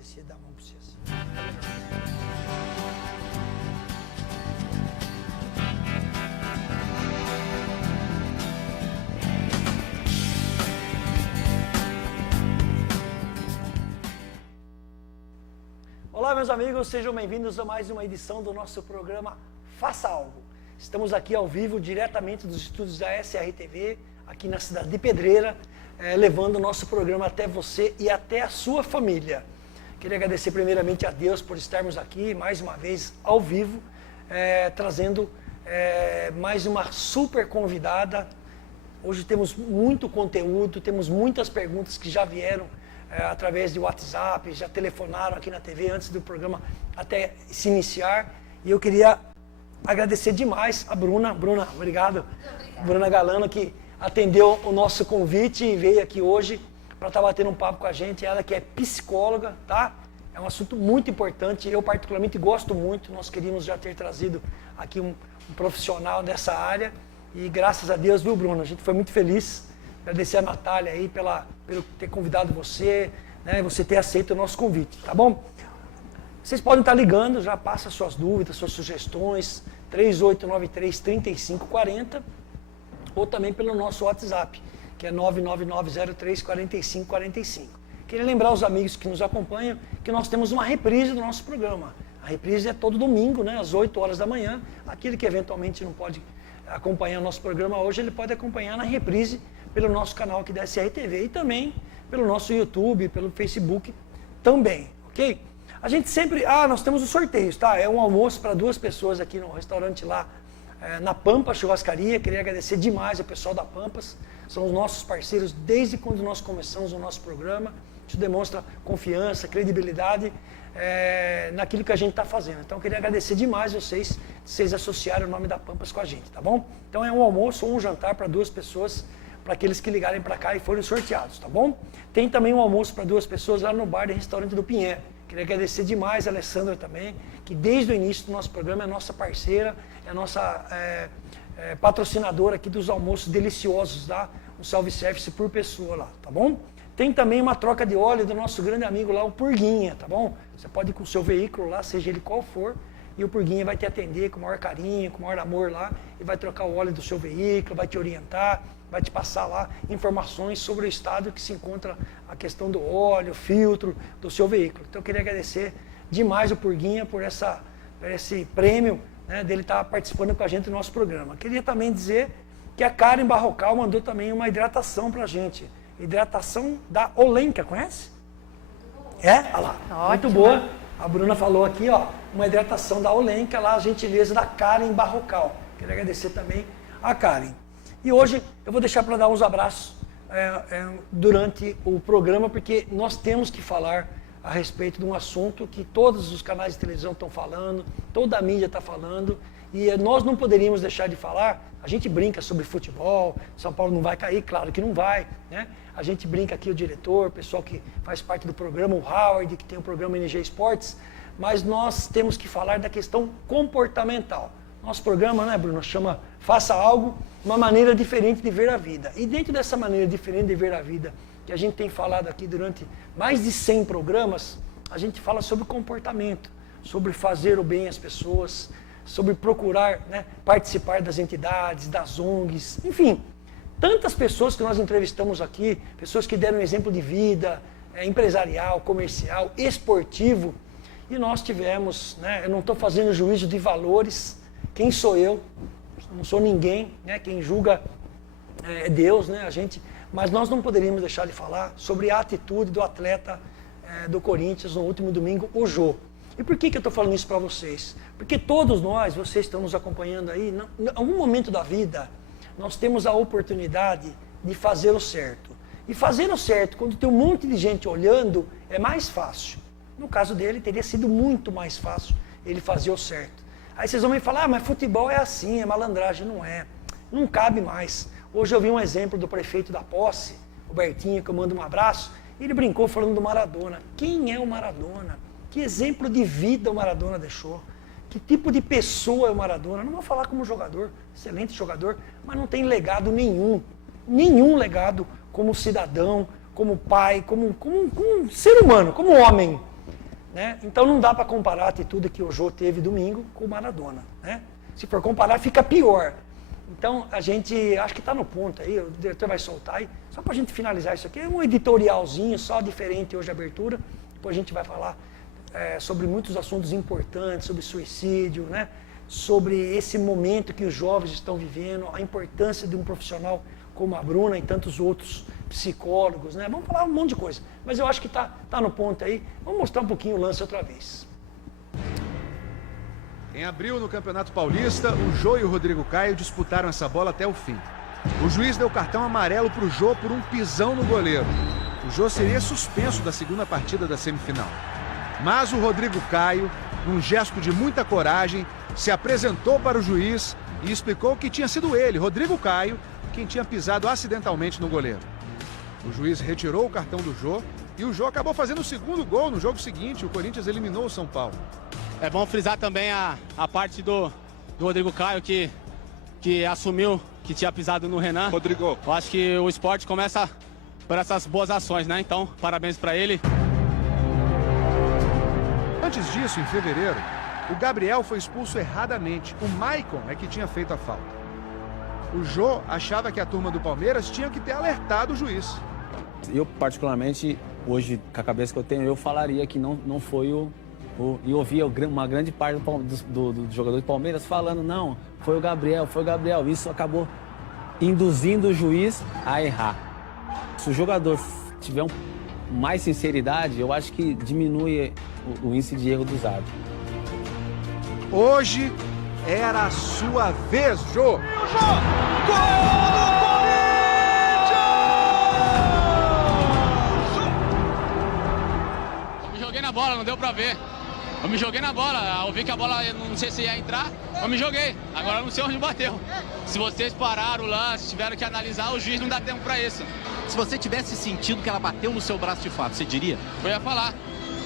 Descia da mão para você assim. Olá, meus amigos, sejam bem-vindos a mais uma edição do nosso programa Faça Algo. Estamos aqui ao vivo, diretamente dos estúdios da SRTV, aqui na cidade de Pedreira, levando o nosso programa até você e até a sua família. Queria agradecer primeiramente a Deus por estarmos aqui, mais uma vez, ao vivo, trazendo mais uma super convidada. Hoje temos muito conteúdo, temos muitas perguntas que já vieram através de WhatsApp, já telefonaram aqui na TV antes do programa até se iniciar. E eu queria agradecer demais a Bruna. Bruna, obrigado. Obrigada. Bruna Galano, que atendeu o nosso convite e veio aqui hoje para estar batendo um papo com a gente. Ela que é psicóloga, tá? É um assunto muito importante. Eu particularmente gosto muito. Nós queríamos já ter trazido aqui um profissional dessa área. E graças a Deus, viu, Bruna? A gente foi muito feliz. Agradecer a Natália aí pelo ter convidado você, né, você ter aceito o nosso convite, tá bom? Vocês podem estar ligando, já passa suas dúvidas, suas sugestões, 3893-3540, ou também pelo nosso WhatsApp, que é 99903-4545. Queria lembrar os amigos que nos acompanham que nós temos uma reprise do nosso programa. A reprise é todo domingo, né, às 8 horas da manhã. Aquele que eventualmente não pode acompanhar o nosso programa hoje, ele pode acompanhar na reprise pelo nosso canal aqui da SRTV e também pelo nosso YouTube, pelo Facebook também, ok? A gente sempre... nós temos os sorteios, tá? É um almoço para 2 pessoas aqui no restaurante lá na Pampa Churrascaria. Queria agradecer demais ao pessoal da Pampas. São os nossos parceiros desde quando nós começamos o nosso programa. Isso demonstra confiança, credibilidade naquilo que a gente está fazendo. Então, eu queria agradecer demais vocês associarem o nome da Pampas com a gente, tá bom? Então, é um almoço ou um jantar para 2 pessoas, para aqueles que ligarem para cá e forem sorteados, tá bom? Tem também um almoço para 2 pessoas lá no bar do restaurante do Pinheiro. Queria agradecer demais a Alessandra também, que desde o início do nosso programa é nossa parceira, é nossa patrocinadora aqui dos almoços deliciosos, tá? Um self-service por pessoa lá, tá bom? Tem também uma troca de óleo do nosso grande amigo lá, o Purguinha, tá bom? Você pode ir com o seu veículo lá, seja ele qual for, e o Purguinha vai te atender com o maior carinho, com o maior amor lá, e vai trocar o óleo do seu veículo, vai te orientar, vai te passar lá informações sobre o estado que se encontra a questão do óleo, filtro do seu veículo. Então eu queria agradecer demais o Purguinha por esse prêmio, né, dele estar participando com a gente do nosso programa. Queria também dizer que a Karen Barrocal mandou também uma hidratação pra gente. Hidratação da Olenka, conhece? Olha lá, muito boa. A Bruna falou aqui, ó, uma hidratação da Olenka, lá a gentileza da Karen Barrocal. Queria agradecer também a Karen. E hoje eu vou deixar para dar uns abraços durante o programa, porque nós temos que falar a respeito de um assunto que todos os canais de televisão estão falando, toda a mídia está falando, e nós não poderíamos deixar de falar. A gente brinca sobre futebol, São Paulo não vai cair, claro que não vai, né? A gente brinca aqui, o diretor, o pessoal que faz parte do programa, o Howard, que tem o programa NG Esportes, mas nós temos que falar da questão comportamental. Nosso programa, né, Bruno, chama Faça Algo, uma maneira diferente de ver a vida. E dentro dessa maneira diferente de ver a vida, que a gente tem falado aqui durante mais de 100 programas, a gente fala sobre comportamento, sobre fazer o bem às pessoas, sobre procurar, né, participar das entidades, das ONGs, enfim. Tantas pessoas que nós entrevistamos aqui, pessoas que deram exemplo de vida, empresarial, comercial, esportivo, e nós tivemos, né, eu não estou fazendo juízo de valores. Quem sou eu? Não sou ninguém, né? Quem julga é Deus, né? A gente, mas nós não poderíamos deixar de falar sobre a atitude do atleta do Corinthians no último domingo, o Jô. E por que eu estou falando isso para vocês? Porque todos nós, vocês estão nos acompanhando aí, em algum momento da vida, nós temos a oportunidade de fazer o certo. E fazer o certo, quando tem um monte de gente olhando, é mais fácil. No caso dele, teria sido muito mais fácil ele fazer o certo. Aí vocês vão me falar, mas futebol é assim, é malandragem. Não é. Não cabe mais. Hoje eu vi um exemplo do prefeito da Posse, o Bertinho, que eu mando um abraço. Ele brincou falando do Maradona. Quem é o Maradona? Que exemplo de vida o Maradona deixou? Que tipo de pessoa é o Maradona? Não vou falar como jogador, excelente jogador, mas não tem legado nenhum. Nenhum legado como cidadão, como pai, como ser humano, como homem. né? Então não dá para comparar a atitude que o Jô teve domingo com o Maradona, né? Se for comparar, fica pior. Então a gente, acho que está no ponto aí, o diretor vai soltar aí, só para a gente finalizar isso aqui, é um editorialzinho, só diferente hoje a abertura, depois a gente vai falar sobre muitos assuntos importantes, sobre suicídio, né? Sobre esse momento que os jovens estão vivendo, a importância de um profissional como a Bruna e tantos outros psicólogos, né? Vamos falar um monte de coisa, mas eu acho que tá no ponto aí. Vamos mostrar um pouquinho o lance outra vez. Em abril, no Campeonato Paulista, o Jô e o Rodrigo Caio disputaram essa bola até o fim. O juiz deu cartão amarelo para o Jô por um pisão no goleiro. O Jô seria suspenso da segunda partida da semifinal. Mas o Rodrigo Caio, num gesto de muita coragem, se apresentou para o juiz e explicou que tinha sido ele, Rodrigo Caio, quem tinha pisado acidentalmente no goleiro. O juiz retirou o cartão do Jô e o Jô acabou fazendo o segundo gol no jogo seguinte. O Corinthians eliminou o São Paulo. É bom frisar também a parte do Rodrigo Caio, que assumiu que tinha pisado no Renan. Rodrigo. Eu acho que o esporte começa por essas boas ações, né? Então, parabéns para ele. Antes disso, em fevereiro, o Gabriel foi expulso erradamente. O Maicon é que tinha feito a falta. O Jô achava que a turma do Palmeiras tinha que ter alertado o juiz. Eu, particularmente, hoje, com a cabeça que eu tenho, eu falaria que não foi e ouvia uma grande parte do jogador do Palmeiras falando, não, foi o Gabriel, foi o Gabriel. Isso acabou induzindo o juiz a errar. Se o jogador tiver mais sinceridade, eu acho que diminui o índice de erro dos árbitros. Hoje era a sua vez, Jô! Gol do Corinthians! Eu me joguei na bola, não deu pra ver. Eu me joguei na bola, eu vi que a bola, não sei se ia entrar, eu me joguei. Agora eu não sei onde bateu. Se vocês pararam o lance, tiveram que analisar, o juiz não dá tempo pra isso. Se você tivesse sentido que ela bateu no seu braço de fato, você diria? Eu ia falar.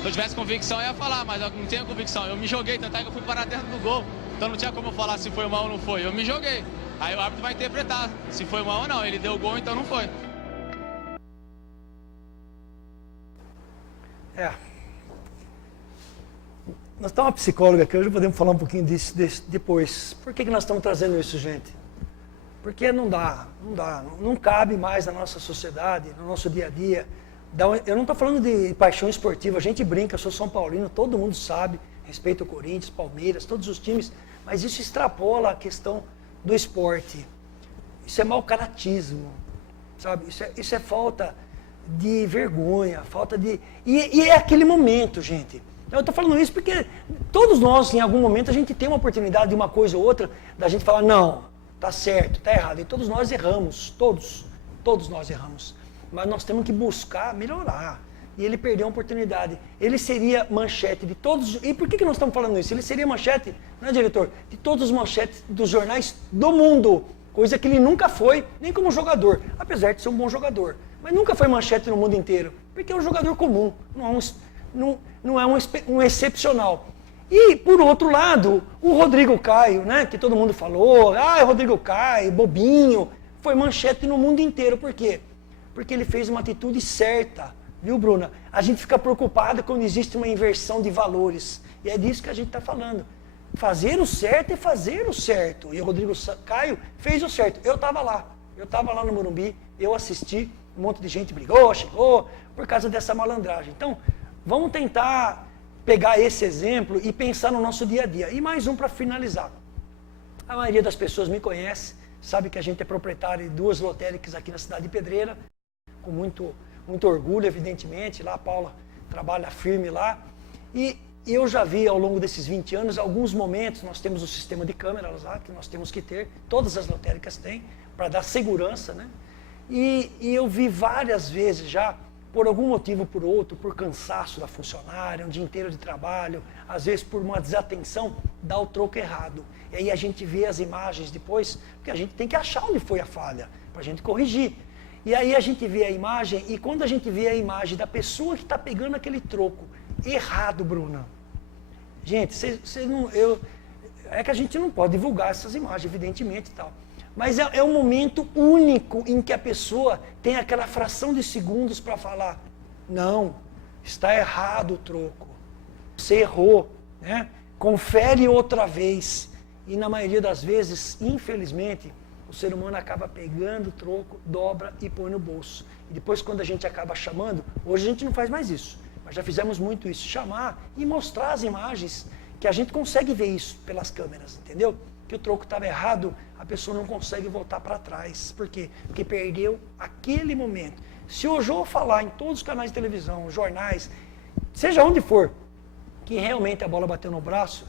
Se eu tivesse convicção, eu ia falar, mas eu não tenho convicção. Eu me joguei, tanto é que eu fui parar dentro do gol. Então não tinha como eu falar se foi mal ou não foi. Eu me joguei. Aí o árbitro vai interpretar se foi mal ou não. Ele deu o gol, então não foi. Nós estamos uma psicóloga aqui, hoje podemos falar um pouquinho disso depois. Por que nós estamos trazendo isso, gente? Porque não cabe mais na nossa sociedade, no nosso dia a dia. Eu não estou falando de paixão esportiva, a gente brinca, eu sou São Paulino, todo mundo sabe, respeito o Corinthians, Palmeiras, todos os times, mas isso extrapola a questão do esporte. Isso é mau caratismo, sabe? Isso é falta de vergonha, falta de... E é aquele momento, gente. Eu estou falando isso porque todos nós, em algum momento, a gente tem uma oportunidade de uma coisa ou outra, da gente falar, não, tá certo, tá errado. E todos nós erramos, todos nós erramos. Mas nós temos que buscar melhorar. E ele perdeu a oportunidade. Ele seria manchete de todos... E por que nós estamos falando isso? Ele seria manchete, não é, diretor? De todos os manchetes dos jornais do mundo. Coisa que ele nunca foi, nem como jogador. Apesar de ser um bom jogador. Mas nunca foi manchete no mundo inteiro. Porque é um jogador comum. Não é um excepcional. E, por outro lado, o Rodrigo Caio, né? Que todo mundo falou. Rodrigo Caio, bobinho. Foi manchete no mundo inteiro. Por quê? Porque ele fez uma atitude certa. Viu, Bruna? A gente fica preocupado quando existe uma inversão de valores. E é disso que a gente está falando. Fazer o certo é fazer o certo. E o Rodrigo Caio fez o certo. Eu estava lá. Eu estava lá no Morumbi. Eu assisti. Um monte de gente brigou, chegou, por causa dessa malandragem. Então, vamos tentar pegar esse exemplo e pensar no nosso dia a dia. E mais um para finalizar. A maioria das pessoas me conhece, sabe que a gente é proprietário de 2 lotéricas aqui na cidade de Pedreira, com muito orgulho, evidentemente. Lá a Paula trabalha firme lá. E eu já vi ao longo desses 20 anos, alguns momentos, nós temos o sistema de câmeras lá, que nós temos que ter, todas as lotéricas têm, para dar segurança, né? E eu vi várias vezes já, por algum motivo ou por outro, por cansaço da funcionária, um dia inteiro de trabalho, às vezes por uma desatenção, dá o troco errado. E aí a gente vê as imagens depois, porque a gente tem que achar onde foi a falha, para a gente corrigir. E aí a gente vê a imagem, e quando a gente vê a imagem da pessoa que está pegando aquele troco errado, Bruna, gente, é que a gente não pode divulgar essas imagens, evidentemente e tal. Mas é um momento único em que a pessoa tem aquela fração de segundos para falar, não, está errado o troco. você errou, né? Confere outra vez. E na maioria das vezes, infelizmente, o ser humano acaba pegando o troco, dobra e põe no bolso. E depois, quando a gente acaba chamando, hoje a gente não faz mais isso, mas já fizemos muito isso, chamar e mostrar as imagens, que a gente consegue ver isso pelas câmeras, entendeu? Que o troco estava errado, a pessoa não consegue voltar para trás. Por quê? Porque perdeu aquele momento. Se o Jô falar em todos os canais de televisão, jornais, seja onde for, que realmente a bola bateu no braço,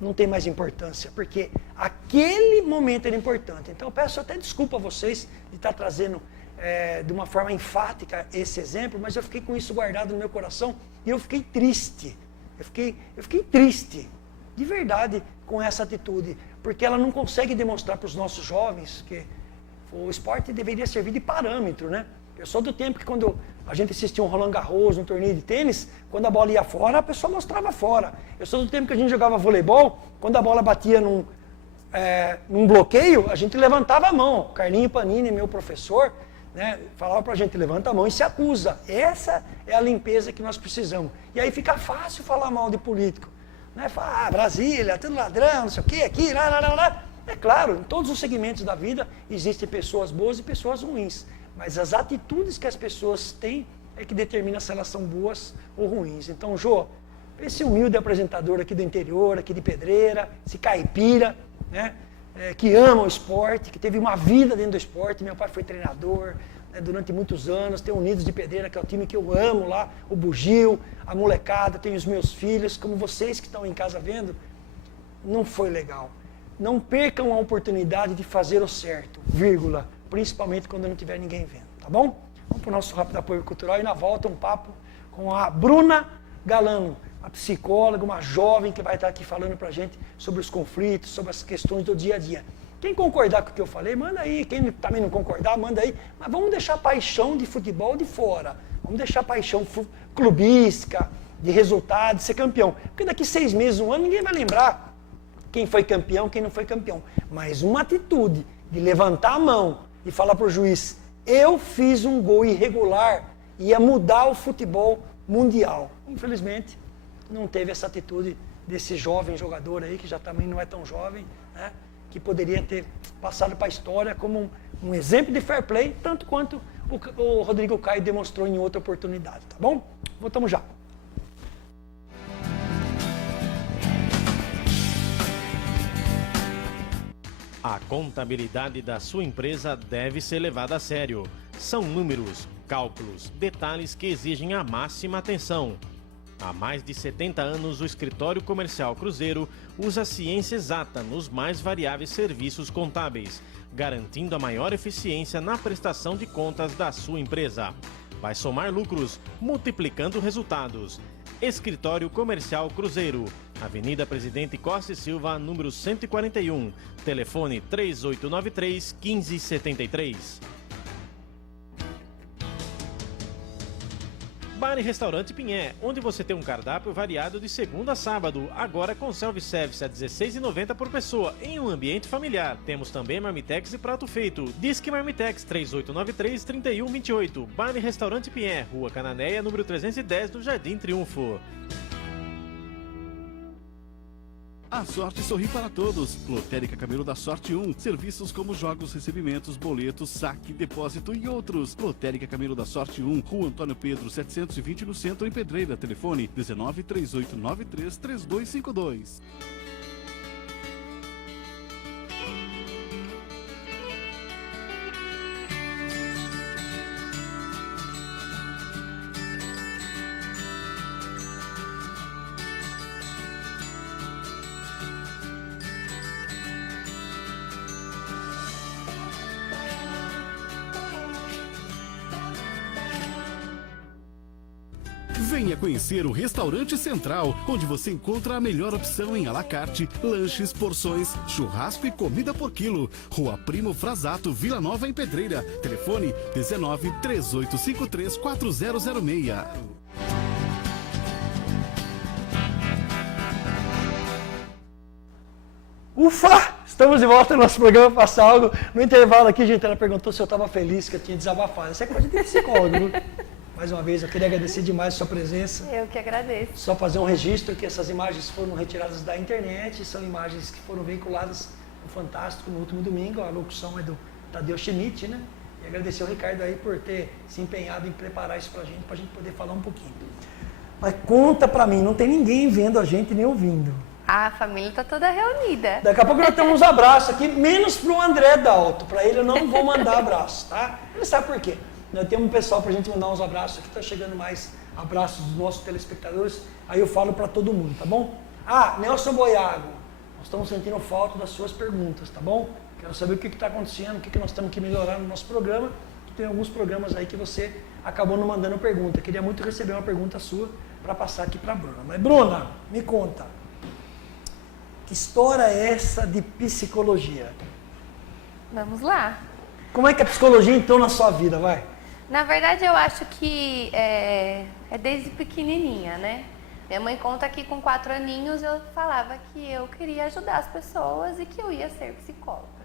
não tem mais importância, porque aquele momento era importante. Então eu peço até desculpa a vocês de estar trazendo de uma forma enfática esse exemplo, mas eu fiquei com isso guardado no meu coração e eu fiquei triste. Eu fiquei triste, de verdade, com essa atitude, porque ela não consegue demonstrar para os nossos jovens que o esporte deveria servir de parâmetro, né? Eu sou do tempo que quando a gente assistia um Roland Garros, um torneio de tênis, quando a bola ia fora, a pessoa mostrava fora. Eu sou do tempo que a gente jogava voleibol, quando a bola batia num bloqueio, a gente levantava a mão. Carlinho Panini, meu professor, né, falava pra gente, levanta a mão e se acusa. Essa é a limpeza que nós precisamos. E aí fica fácil falar mal de político. Né? Falar, Brasília, tudo ladrão, não sei o quê, aqui, lá. É claro, em todos os segmentos da vida existem pessoas boas e pessoas ruins. Mas as atitudes que as pessoas têm é que determina se elas são boas ou ruins. Então, Jô, esse humilde apresentador aqui do interior, aqui de Pedreira, esse caipira, né, que ama o esporte, que teve uma vida dentro do esporte. Meu pai foi treinador, né, durante muitos anos. Tem o Unidos de Pedreira, que é o time que eu amo lá, o Bugio, a molecada, tem os meus filhos, como vocês que estão em casa vendo. Não foi legal. Não percam a oportunidade de fazer o certo, vírgula. Principalmente quando não tiver ninguém vendo, tá bom? Vamos para o nosso rápido apoio cultural e na volta um papo com a Bruna Galano, a psicóloga, uma jovem que vai estar aqui falando para a gente sobre os conflitos, sobre as questões do dia a dia. Quem concordar com o que eu falei, manda aí. Quem também não concordar, manda aí. Mas vamos deixar a paixão de futebol de fora. Vamos deixar a paixão clubística, de resultado, de ser campeão. Porque daqui 6 meses, 1 ano, ninguém vai lembrar quem foi campeão, quem não foi campeão. Mas uma atitude de levantar a mão e falar para o juiz, eu fiz um gol irregular, ia mudar o futebol mundial. Infelizmente, não teve essa atitude desse jovem jogador aí, que já também não é tão jovem, né, que poderia ter passado para a história como um exemplo de fair play, tanto quanto o Rodrigo Caio demonstrou em outra oportunidade, tá bom? Voltamos já. A contabilidade da sua empresa deve ser levada a sério. São números, cálculos, detalhes que exigem a máxima atenção. Há mais de 70 anos, o Escritório Comercial Cruzeiro usa a ciência exata nos mais variáveis serviços contábeis, garantindo a maior eficiência na prestação de contas da sua empresa. Vai somar lucros, multiplicando resultados. Escritório Comercial Cruzeiro, Avenida Presidente Costa e Silva, número 141, telefone 3893-1573. Bar e Restaurante Pinhé, onde você tem um cardápio variado de segunda a sábado, agora com self-service a R$ 16,90 por pessoa, em um ambiente familiar. Temos também marmitex e prato feito. Disque Marmitex 3893-3128. Bar e Restaurante Pinhé, Rua Cananéia, número 310 do Jardim Triunfo. A sorte sorri para todos. Lotérica Camelo da Sorte 1. Serviços como jogos, recebimentos, boletos, saque, depósito e outros. Lotérica Camelo da Sorte 1. Rua Antônio Pedro 720 no centro, em Pedreira. Telefone 19 3893 3252. Venha conhecer o Restaurante Central, onde você encontra a melhor opção em à la carte, lanches, porções, churrasco e comida por quilo. Rua Primo Frasato, Vila Nova, em Pedreira. Telefone 19 3853 4006. Ufa! Estamos de volta no nosso programa Passa Algo. No intervalo aqui, gente, ela perguntou se eu estava feliz, que eu tinha desabafado. Isso é coisa de psicólogo, viu? Mais uma vez, eu queria agradecer demais a sua presença. Eu que agradeço. Só fazer um registro que essas imagens foram retiradas da internet, são imagens que foram veiculadas no Fantástico no último domingo. A locução é do Tadeu Schmidt, né? E agradecer ao Ricardo aí por ter se empenhado em preparar isso pra gente poder falar um pouquinho. Mas conta pra mim, não tem ninguém vendo a gente nem ouvindo. A família tá toda reunida. Daqui a pouco nós temos uns abraços aqui, menos pro André Dalto. Pra ele eu não vou mandar abraço, tá? Ele sabe por quê. Nós temos um pessoal pra gente mandar uns abraços aqui, tá chegando mais abraços dos nossos telespectadores, aí eu falo pra todo mundo, tá bom? Ah, Nelson Boiago, nós estamos sentindo falta das suas perguntas, tá bom? Quero saber o que está acontecendo, o que nós temos que melhorar no nosso programa, que tem alguns programas aí que você acabou não mandando pergunta. Queria muito receber uma pergunta sua para passar aqui para a Bruna. Mas Bruna, me conta, que história é essa de psicologia? Vamos lá. Como é que a psicologia entrou na sua vida, vai? Na verdade, eu acho que é desde pequenininha, né? Minha mãe conta que com 4 aninhos eu falava que eu queria ajudar as pessoas e que eu ia ser psicóloga,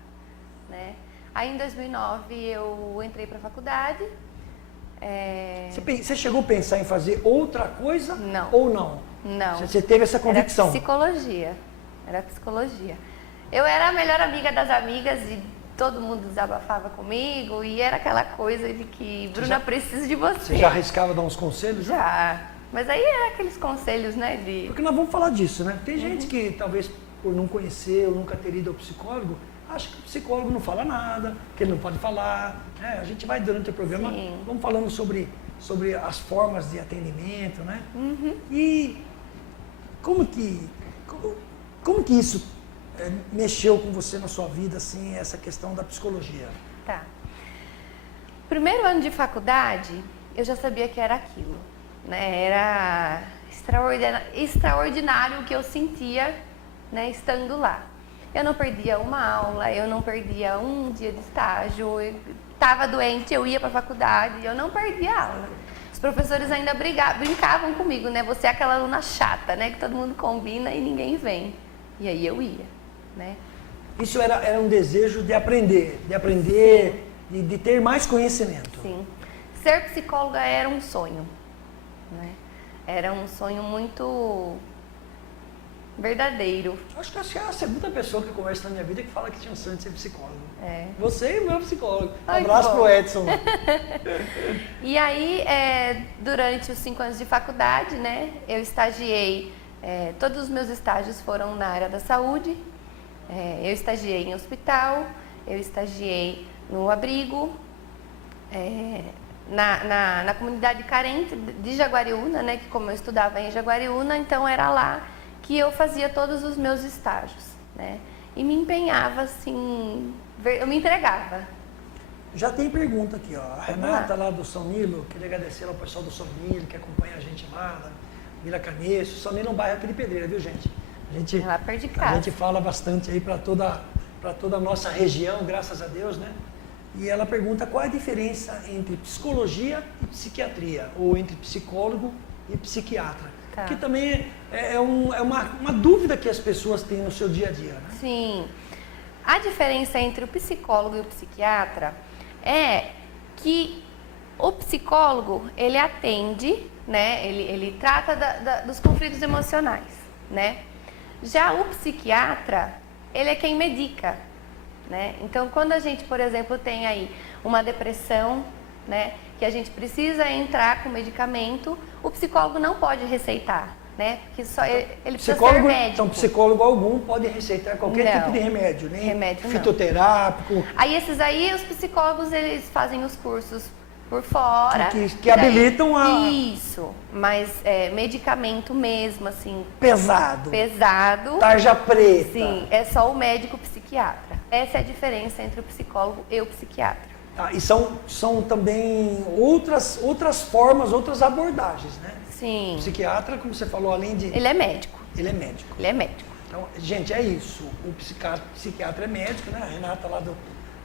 né? Aí em 2009 eu entrei para a faculdade. Você chegou a pensar em fazer outra coisa? Não. Ou não? Não. Você teve essa convicção? Era psicologia. Eu era a melhor amiga das amigas e todo mundo desabafava comigo e era aquela coisa de que Bruna, precisa de você. Você já arriscava dar uns conselhos? Já. Mas aí é aqueles conselhos, né? Porque nós vamos falar disso, né? Tem gente que talvez por não conhecer ou nunca ter ido ao psicólogo, acha que o psicólogo não fala nada, que ele não pode falar. Né? A gente vai durante o programa, vamos falando sobre as formas de atendimento, né? E como que isso mexeu com você na sua vida, assim, essa questão da psicologia? Tá. Primeiro ano de faculdade, eu já sabia que era aquilo, né? Era extraordinário o que eu sentia, né, estando lá. Eu não perdia uma aula, eu não perdia um dia de estágio, eu estava doente, eu ia para a faculdade, eu não perdia aula. Os professores ainda brincavam comigo, né? Você é aquela aluna chata, né? Que todo mundo combina e ninguém vem. E aí eu ia, né? Isso era um desejo de aprender, de ter mais conhecimento. Sim. Ser psicóloga era um sonho, né? Era um sonho muito verdadeiro. Acho que é a segunda pessoa que eu converso na minha vida que fala que tinha um sonho de ser psicólogo. É. Você e o meu psicólogo. Ai, abraço pro Edson. E aí, durante os 5 anos de faculdade, né, eu estagiei, todos os meus estágios foram na área da saúde. Eu estagiei em hospital, eu estagiei no abrigo, na comunidade carente de Jaguariúna, né, que como eu estudava em Jaguariúna, então era lá que eu fazia todos os meus estágios, né, e me empenhava assim, eu me entregava. Já tem pergunta aqui, ó. A Renata lá do São Nilo, queria agradecer ao pessoal do São Nilo que acompanha a gente lá, da Vila Caneço. São Nilo é um bairro aqui de Pedreira, viu, gente? É lá perto de casa. A gente fala bastante aí para toda a nossa região, graças a Deus, né? E ela pergunta qual é a diferença entre psicologia e psiquiatria, ou entre psicólogo e psiquiatra. Tá. Que também é uma dúvida que as pessoas têm no seu dia a dia, né? Sim. A diferença entre o psicólogo e o psiquiatra é que o psicólogo, ele atende, né? Ele trata dos conflitos emocionais, né? Já o psiquiatra, ele é quem medica, né? Então, quando a gente, por exemplo, tem aí uma depressão, né, que a gente precisa entrar com medicamento, o psicólogo não pode receitar, né? Porque só ele precisa ser médico. Então, psicólogo algum pode receitar qualquer tipo de remédio, né? Remédio fitoterápico. Aí os psicólogos, eles fazem os cursos por fora. Que habilitam a... Isso, mas medicamento mesmo, assim... Pesado. Tarja preta. Sim, é só o médico psiquiatra. Essa é a diferença entre o psicólogo e o psiquiatra. E são também outras formas, outras abordagens, né? Sim. O psiquiatra, como você falou, além de... Ele é médico. Ele é médico. Ele é médico. Então, gente, é isso. O psiquiatra é médico, né? A Renata lá do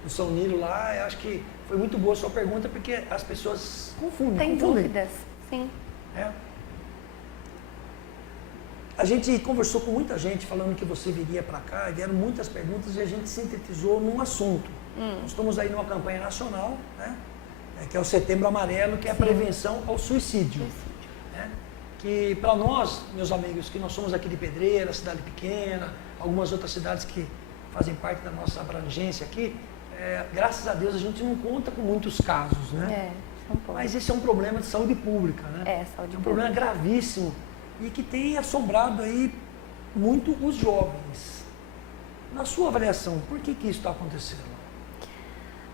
São Nilo lá, eu acho que foi muito boa a sua pergunta, porque as pessoas confundem. Tem dúvidas, sim. A gente conversou com muita gente falando que você viria para cá, vieram muitas perguntas e a gente sintetizou num assunto. Nós estamos aí numa campanha nacional, né? que é o Setembro Amarelo, que é a prevenção ao suicídio. Né? Que para nós, meus amigos, que nós somos aqui de Pedreira, cidade pequena, algumas outras cidades que fazem parte da nossa abrangência aqui, graças a Deus a gente não conta com muitos casos, né? Mas esse é um problema de saúde pública, né? Saúde um problema gravíssimo e que tem assombrado aí muito os jovens. Na sua avaliação, por que isso está acontecendo?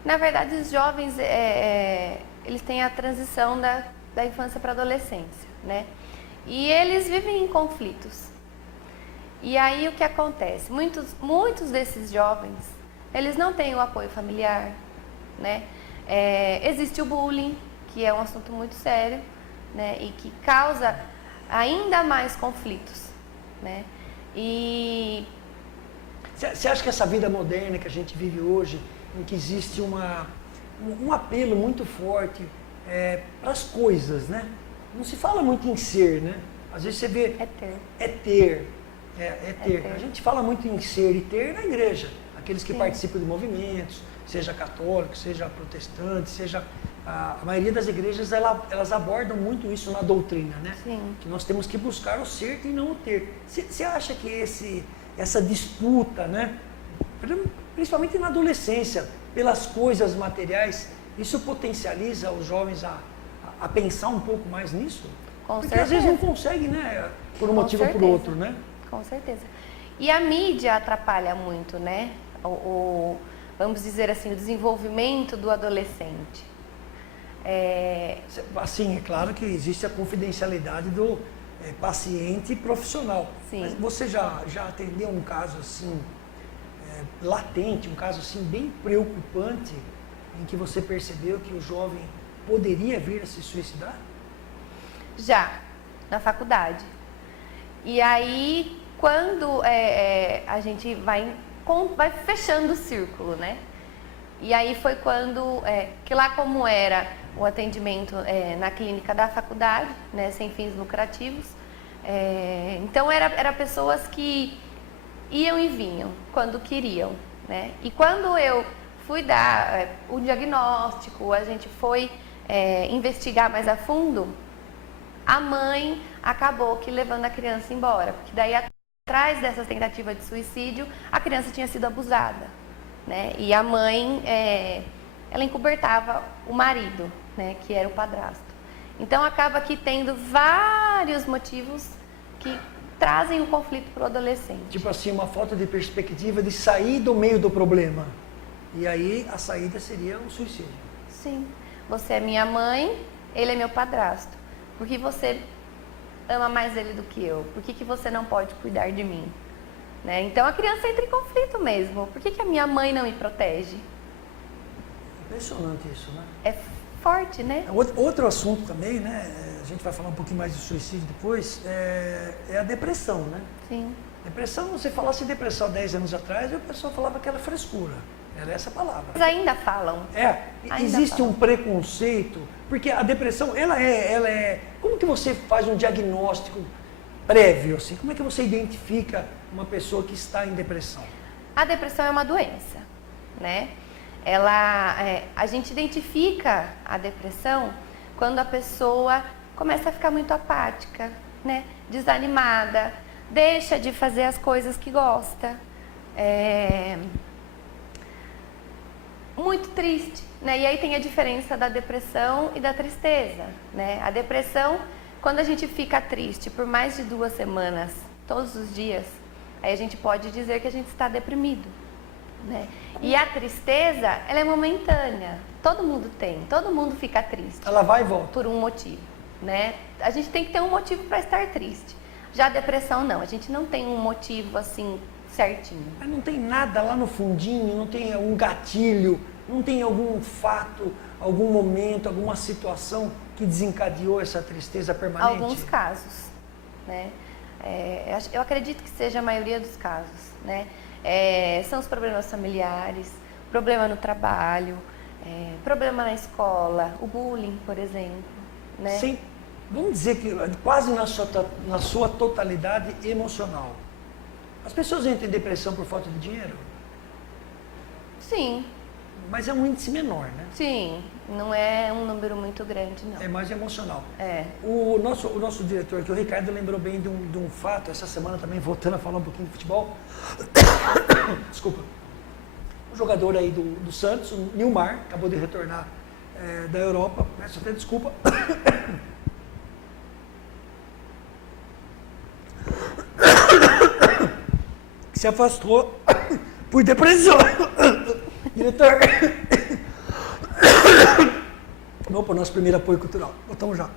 Na verdade, os jovens, eles têm a transição da infância para a adolescência, né? E eles vivem em conflitos. E aí o que acontece? Muitos desses jovens, eles não têm o apoio familiar, né? Existe o bullying, que é um assunto muito sério, né? E que causa ainda mais conflitos, né? E você acha que essa vida moderna que a gente vive hoje, em que existe um apelo muito forte para as coisas, né? Não se fala muito em ser, né? Às vezes você vê... É ter. A gente fala muito em ser e ter na igreja. Aqueles que participam de movimentos, seja católico, seja protestante, seja... A maioria das igrejas, elas abordam muito isso na doutrina, né? Sim. Que nós temos que buscar o ser e não o ter. Você acha que essa disputa, né? Principalmente na adolescência, pelas coisas materiais, isso potencializa os jovens a pensar um pouco mais nisso? Porque às vezes não consegue, né? Por um motivo ou por outro, né? Com certeza. E a mídia atrapalha muito, né? Vamos dizer assim, o desenvolvimento do adolescente. Assim, é claro que existe a confidencialidade do paciente profissional. Sim. Mas você já atendeu um caso assim, latente, um caso assim bem preocupante, em que você percebeu que o jovem poderia vir a se suicidar? Já, na faculdade. E aí, quando a gente vai fechando o círculo, né? E aí foi quando, que lá como era o atendimento na clínica da faculdade, né, sem fins lucrativos, então era pessoas que iam e vinham quando queriam, né? E quando eu fui dar o diagnóstico, a gente foi investigar mais a fundo, a mãe acabou que levando a criança embora, porque daí atrás dessa tentativa de suicídio, a criança tinha sido abusada, né? E a mãe, ela encobertava o marido, né, que era o padrasto. Então acaba que tendo vários motivos que trazem o conflito para o adolescente. Tipo assim, uma falta de perspectiva de sair do meio do problema. E aí a saída seria o suicídio. Sim. Você é minha mãe, ele é meu padrasto. Por que você ama mais ele do que eu? Por que você não pode cuidar de mim? Né? Então a criança entra em conflito mesmo. Por que a minha mãe não me protege? Impressionante isso, né? É forte, né? Outro assunto também, né? A gente vai falar um pouquinho mais de suicídio depois, é a depressão, né? Sim. Depressão, você falasse depressão 10 anos atrás, a pessoa falava que era frescura. Era essa palavra. Mas ainda falam. Existe um preconceito, porque a depressão, ela é... Como que você faz um diagnóstico prévio, assim? Como é que você identifica uma pessoa que está em depressão? A depressão é uma doença, né? A gente identifica a depressão quando a pessoa começa a ficar muito apática, né? Desanimada, deixa de fazer as coisas que gosta, muito triste, né? E aí tem a diferença da depressão e da tristeza, né? A depressão, quando a gente fica triste por mais de 2 semanas, todos os dias, aí a gente pode dizer que a gente está deprimido, né? E a tristeza, ela é momentânea. Todo mundo fica triste. Ela vai e volta. Por um motivo, né? A gente tem que ter um motivo para estar triste. Já a depressão não, a gente não tem um motivo assim certinho. Mas não tem nada lá no fundinho, não tem algum gatilho, não tem algum fato, algum momento, alguma situação que desencadeou essa tristeza permanente? Alguns casos, né? Eu acredito que seja a maioria dos casos, né? São os problemas familiares, problema no trabalho, problema na escola, o bullying, por exemplo, né? Sim, vamos dizer que quase na sua totalidade emocional. As pessoas entram em depressão por falta de dinheiro? Sim, Mas é um índice menor, né? Sim, não é um número muito grande, não. É mais emocional. É. O nosso diretor aqui, o Ricardo, lembrou bem de um fato, essa semana também, voltando a falar um pouquinho de futebol. Desculpa. Um jogador aí do Santos, o Nilmar, acabou de retornar da Europa, peço até desculpa. Se afastou por depressão. Diretor. Vamos para o nosso primeiro apoio cultural. Voltamos já.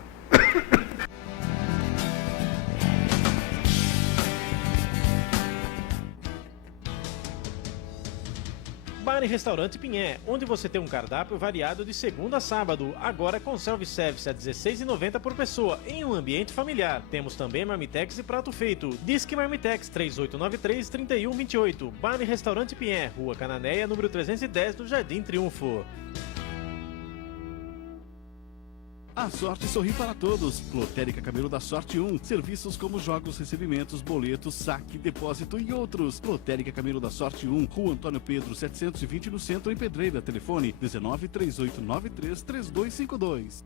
Bar e Restaurante Pinhé, onde você tem um cardápio variado de segunda a sábado, agora com self-service a R$ 16,90 por pessoa, em um ambiente familiar. Temos também marmitex e prato feito. Disque Marmitex 3893-3128. Bar e Restaurante Pinhé, Rua Cananéia, número 310, do Jardim Triunfo. A sorte sorri para todos. Lotérica Camelo da Sorte 1. Serviços como jogos, recebimentos, boletos, saque, depósito e outros. Lotérica Camelo da Sorte 1. Rua Antônio Pedro 720 no centro, em Pedreira. Telefone 1938933252.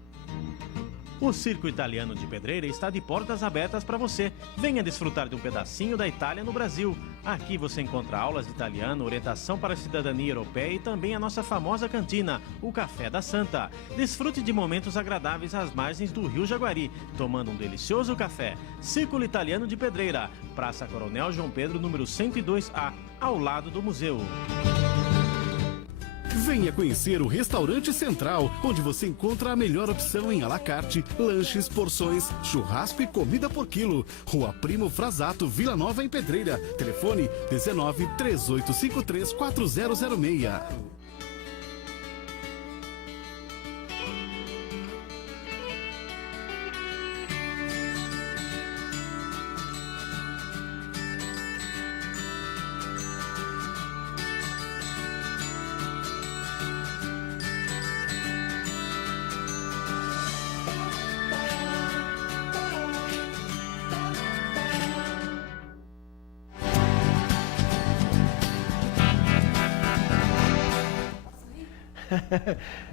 O Circo Italiano de Pedreira está de portas abertas para você. Venha desfrutar de um pedacinho da Itália no Brasil. Aqui você encontra aulas de italiano, orientação para a cidadania europeia e também a nossa famosa cantina, o Café da Santa. Desfrute de momentos agradáveis às margens do Rio Jaguari, tomando um delicioso café. Círculo Italiano de Pedreira, Praça Coronel João Pedro, número 102A, ao lado do museu. Venha conhecer o Restaurante Central, onde você encontra a melhor opção em à la carte, lanches, porções, churrasco e comida por quilo. Rua Primo Frasato, Vila Nova, em Pedreira. Telefone 1938534006.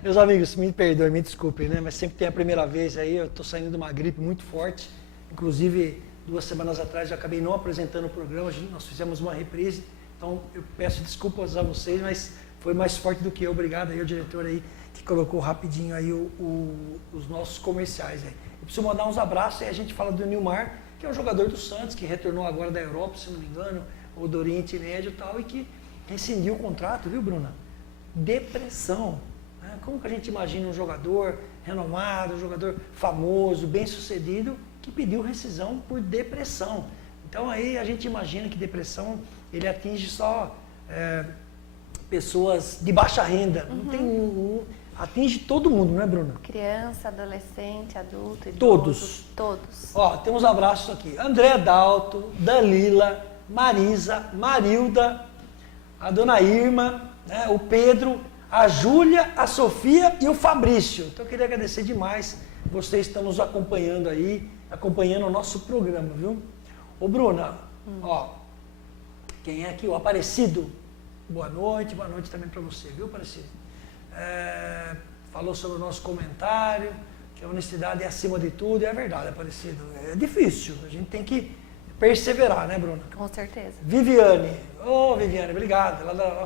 Meus amigos, me perdoem, me desculpem, né? Mas sempre tem a primeira vez aí, eu estou saindo de uma gripe muito forte. Inclusive, 2 semanas atrás eu acabei não apresentando o programa, nós fizemos uma reprise. Então, eu peço desculpas a vocês, mas foi mais forte do que eu. Obrigado aí ao diretor aí, que colocou rapidinho aí os nossos comerciais aí. Eu preciso mandar uns abraços aí, a gente fala do Nilmar, que é um jogador do Santos, que retornou agora da Europa, se não me engano, ou do Oriente Médio e tal, e que rescindiu o contrato, viu, Bruna? Depressão. Né? Como que a gente imagina um jogador renomado, um jogador famoso, bem-sucedido, que pediu rescisão por depressão? Então aí a gente imagina que depressão ele atinge só pessoas de baixa renda. Não tem, atinge todo mundo, não é, Bruna? Criança, adolescente, adulto, idoso. Todos. Todos. Ó, temos abraços aqui. André Dalto, Dalila, Marisa, Marilda, a dona Irma, né, o Pedro, a Júlia, a Sofia e o Fabrício. Então eu queria agradecer demais vocês que estão nos acompanhando aí, acompanhando o nosso programa, viu? Ô Bruna, ó, quem é aqui? O Aparecido. Boa noite também para você, viu, Aparecido? Falou sobre o nosso comentário, que a honestidade é acima de tudo, e é verdade, Aparecido. É difícil, a gente tem que perseverar, né, Bruna? Com certeza. Viviane, Viviane, obrigado. Ela é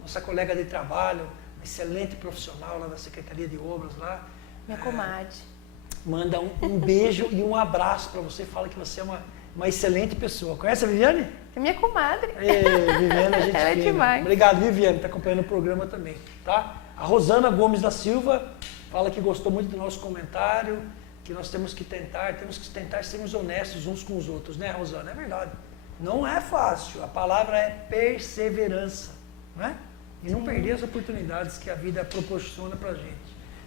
nossa colega de trabalho, excelente profissional lá da Secretaria de Obras lá. Minha comadre. Manda um beijo e um abraço para você, fala que você é uma excelente pessoa. Conhece a Viviane? É minha comadre. Viviane, a gente ela é demais. Obrigado, Viviane, está acompanhando o programa também, tá? A Rosana Gomes da Silva fala que gostou muito do nosso comentário, que nós temos que tentar sermos honestos uns com os outros, né, Rosana? É verdade. Não é fácil, a palavra é perseverança, né? E não perder as oportunidades que a vida proporciona pra gente.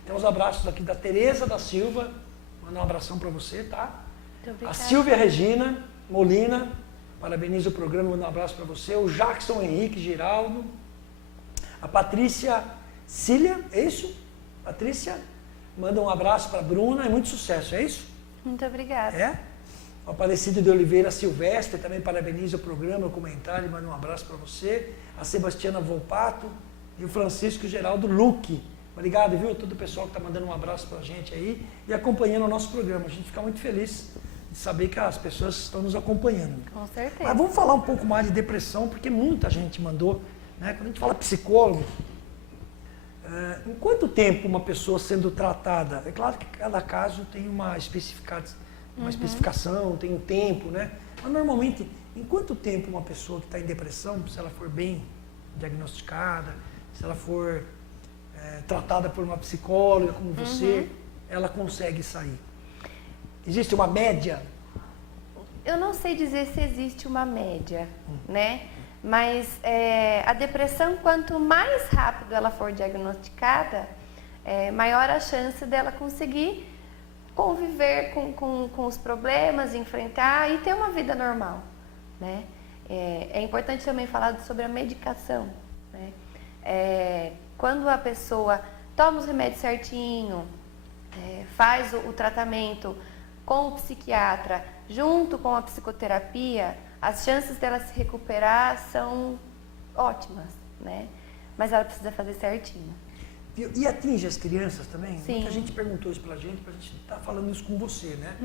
Tem uns abraços aqui da Tereza da Silva, mandar um abração para você, tá? A Silvia Regina Molina, parabeniza o programa, manda um abraço para você. O Jackson Henrique Giraldo, a Patrícia Cília, é isso? Patrícia, manda um abraço para a Bruna e muito sucesso, é isso? Muito obrigada. É? O Aparecido de Oliveira Silvestre também parabeniza o programa, o comentário, manda um abraço para você. A Sebastiana Volpato, e o Francisco Geraldo Luque. Obrigado, viu? Todo o pessoal que está mandando um abraço para a gente aí e acompanhando o nosso programa. A gente fica muito feliz de saber que as pessoas estão nos acompanhando. Com certeza. Mas vamos falar um pouco mais de depressão, porque muita gente mandou, né? Quando a gente fala psicólogo, em quanto tempo uma pessoa sendo tratada? É claro que cada caso tem uma especificação, tem um tempo, né? Mas normalmente, em quanto tempo uma pessoa que está em depressão, se ela for bem diagnosticada, se ela for tratada por uma psicóloga como você, ela consegue sair? Existe uma média? Eu não sei dizer se existe uma média, né? Mas a depressão, quanto mais rápido ela for diagnosticada, maior a chance dela conseguir conviver com os problemas, enfrentar e ter uma vida normal, né? É importante também falar sobre a medicação, né? Quando a pessoa toma os remédios certinho, faz o tratamento com o psiquiatra, junto com a psicoterapia, as chances dela se recuperar são ótimas, né? Mas ela precisa fazer certinho. E atinge as crianças também? Sim. Muita gente perguntou isso pra gente estar falando isso com você, né?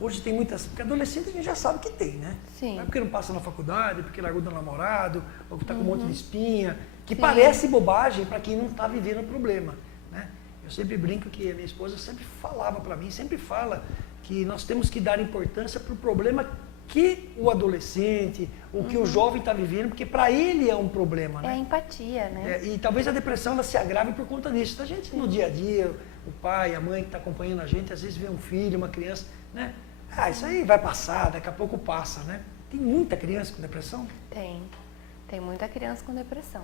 Hoje tem muitas... Porque adolescente a gente já sabe que tem, né? Sim. Não é porque não passa na faculdade, porque largou do namorado, ou que está com um monte de espinha, que Sim. parece bobagem para quem não está vivendo o problema, né? Eu sempre brinco que a minha esposa sempre falava para mim, sempre fala que nós temos que dar importância para o problema que o adolescente, o que o jovem está vivendo, porque para ele é um problema, né? É a empatia, né? E talvez a depressão ela se agrave por conta disso. A gente no dia a dia, o pai, a mãe que está acompanhando a gente, às vezes vê um filho, uma criança, né? Isso aí vai passar, daqui a pouco passa, né? Tem muita criança com depressão? Tem muita criança com depressão.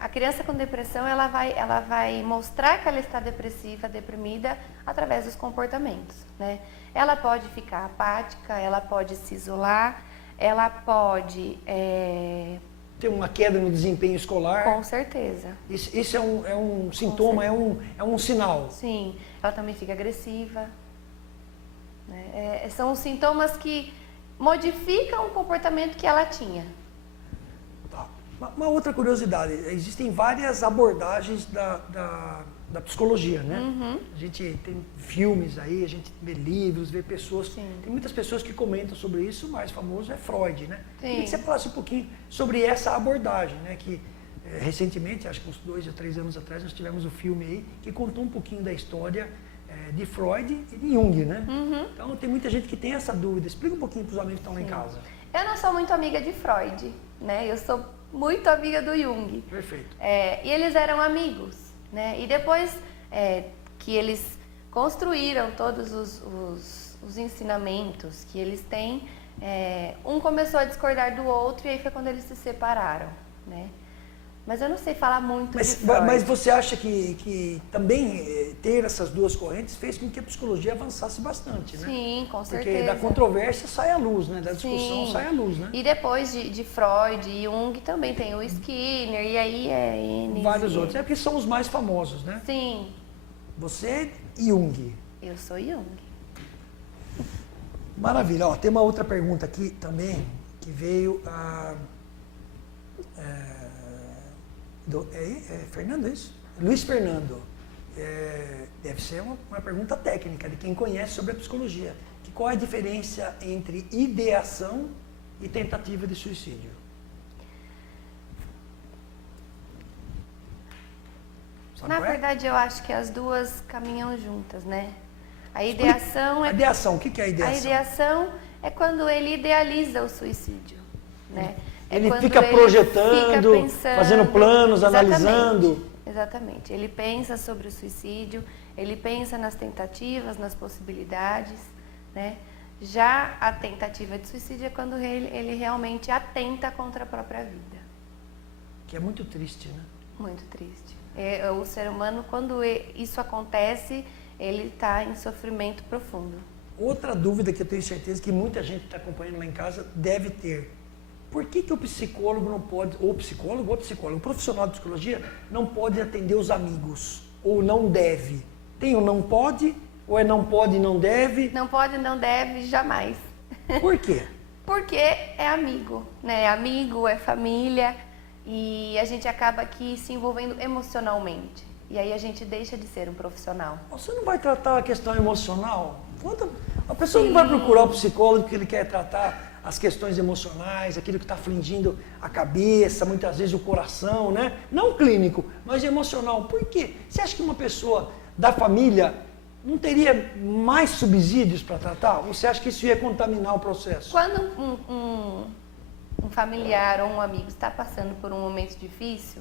A criança com depressão, ela vai mostrar que ela está depressiva, deprimida, através dos comportamentos, né? Ela pode ficar apática, ela pode se isolar, ela pode... Tem uma queda no desempenho escolar? Com certeza. Isso é um sintoma, é um sinal? Sim, ela também fica agressiva, né? São os sintomas que modificam o comportamento que ela tinha. Uma outra curiosidade, existem várias abordagens da psicologia, né? A gente tem filmes aí, a gente vê livros, vê pessoas, tem muitas pessoas que comentam sobre isso, o mais famoso é Freud, né? Queria que você falasse um pouquinho sobre essa abordagem, né? Que recentemente, acho que uns 2 ou 3 anos atrás, nós tivemos um filme aí que contou um pouquinho da história de Freud e de Jung, né? Então tem muita gente que tem essa dúvida. Explica um pouquinho para os amigos que estão lá em casa. Eu não sou muito amiga de Freud, né? Eu sou muito amiga do Jung. Perfeito. E eles eram amigos, né? E depois que eles construíram todos os ensinamentos que eles têm, um começou a discordar do outro e aí foi quando eles se separaram, né? Mas eu não sei falar muito de Freud. Mas você acha que também ter essas duas correntes fez com que a psicologia avançasse bastante, né? Sim, com certeza. Porque da controvérsia sai a luz, né? Da discussão sai a luz, né? E depois de Freud e Jung também tem o Skinner, e aí vários outros. É porque são os mais famosos, né? Sim. Você e Jung. Eu sou Jung. Maravilha. Ó, tem uma outra pergunta aqui também, que veio Fernando, é isso? Luiz Fernando. Deve ser uma pergunta técnica de quem conhece sobre a psicologia. Qual é a diferença entre ideação e tentativa de suicídio? Na verdade, eu acho que as duas caminham juntas, né? A ideação A ideação, o que é a ideação? A ideação é quando ele idealiza o suicídio, né? Ele fica projetando, fazendo planos, analisando. Exatamente. Ele pensa sobre o suicídio, ele pensa nas tentativas, nas possibilidades, né? Já a tentativa de suicídio é quando ele realmente atenta contra a própria vida. Que é muito triste, né? Muito triste. O ser humano, quando isso acontece, ele está em sofrimento profundo. Outra dúvida que eu tenho certeza que muita gente que está acompanhando lá em casa deve ter. Por que o psicólogo não pode, ou psicólogo, o profissional de psicologia não pode atender os amigos? Ou não deve? Tem o não pode, ou não pode e não deve? Não pode, não deve, jamais. Por quê? Porque é amigo, né? É amigo, é família. e a gente acaba aqui se envolvendo emocionalmente. E aí a gente deixa de ser um profissional. Você não vai tratar a questão emocional? A pessoa não vai procurar o psicólogo porque ele quer tratar as questões emocionais, aquilo que está afligindo a cabeça, muitas vezes o coração, né? Não clínico, mas emocional. Por quê? Você acha que uma pessoa da família não teria mais subsídios para tratar? Ou você acha que isso ia contaminar o processo? Quando um familiar ou um amigo está passando por um momento difícil,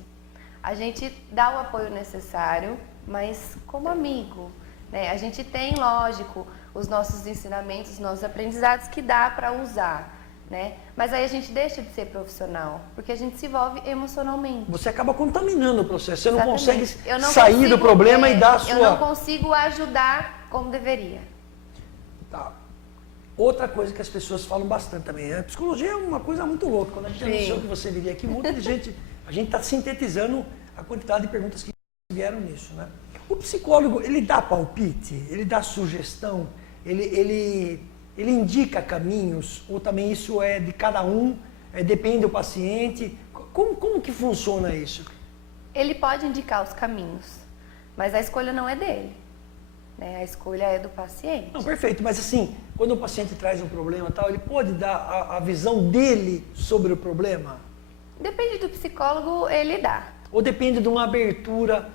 a gente dá o apoio necessário, mas como amigo, né? A gente tem, lógico, os nossos ensinamentos, os nossos aprendizados que dá para usar, né? Mas aí a gente deixa de ser profissional, porque a gente se envolve emocionalmente. Você acaba contaminando o processo, você não Exatamente. consegue Eu não sair consigo, do problema e dar a sua... Eu não consigo ajudar como deveria. Tá. Outra coisa que as pessoas falam bastante também, a psicologia é uma coisa muito louca. Quando a gente anunciou que você viria aqui, muita gente, a gente está sintetizando a quantidade de perguntas que vieram nisso, né? O psicólogo, ele dá palpite, ele dá sugestão, ele indica caminhos, ou também isso é de cada um, depende do paciente. Como que funciona isso? Ele pode indicar os caminhos, mas a escolha não é dele, né? A escolha é do paciente. Não, perfeito, mas assim, quando o paciente traz um problema tal, ele pode dar a visão dele sobre o problema? Depende do psicólogo, ele dá. Ou depende de uma abertura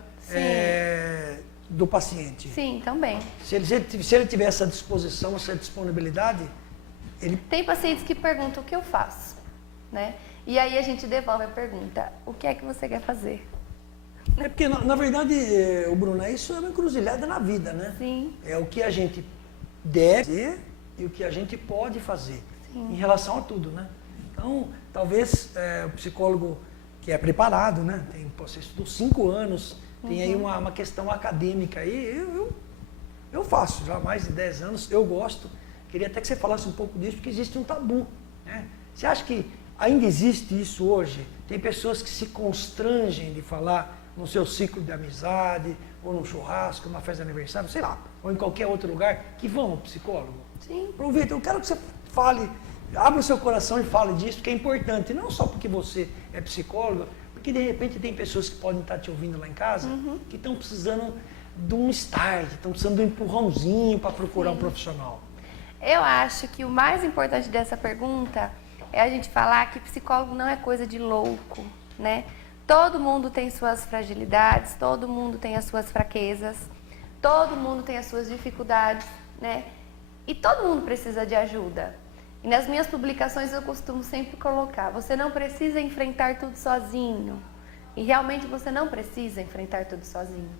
do paciente? Sim, também. Se ele tiver essa disposição, essa disponibilidade, ele... Tem pacientes que perguntam o que eu faço, né? E aí a gente devolve a pergunta, o que é que você quer fazer? É porque, na verdade, Bruno, isso é uma encruzilhada na vida, né? Sim. É o que a gente deve fazer e o que a gente pode fazer. Sim. Em relação a tudo, né? Então, talvez o psicólogo que é preparado, né? Você estudou 5 anos, tem aí uma questão acadêmica aí. Eu faço já há mais de 10 anos, eu gosto. Queria até que você falasse um pouco disso, porque existe um tabu, né? Você acha que ainda existe isso hoje? Tem pessoas que se constrangem de falar no seu ciclo de amizade, ou num churrasco, numa festa de aniversário, sei lá, ou em qualquer outro lugar, que vão ao psicólogo? Sim. Aproveita, eu quero que você fale, abra o seu coração e fale disso, porque é importante, não só porque você é psicóloga, porque de repente tem pessoas que podem estar te ouvindo lá em casa, que estão precisando de um start, estão precisando de um empurrãozinho para procurar um profissional. Eu acho que o mais importante dessa pergunta é a gente falar que psicólogo não é coisa de louco, né? Todo mundo tem suas fragilidades, todo mundo tem as suas fraquezas, todo mundo tem as suas dificuldades, né? E todo mundo precisa de ajuda. E nas minhas publicações eu costumo sempre colocar, você não precisa enfrentar tudo sozinho. E realmente você não precisa enfrentar tudo sozinho,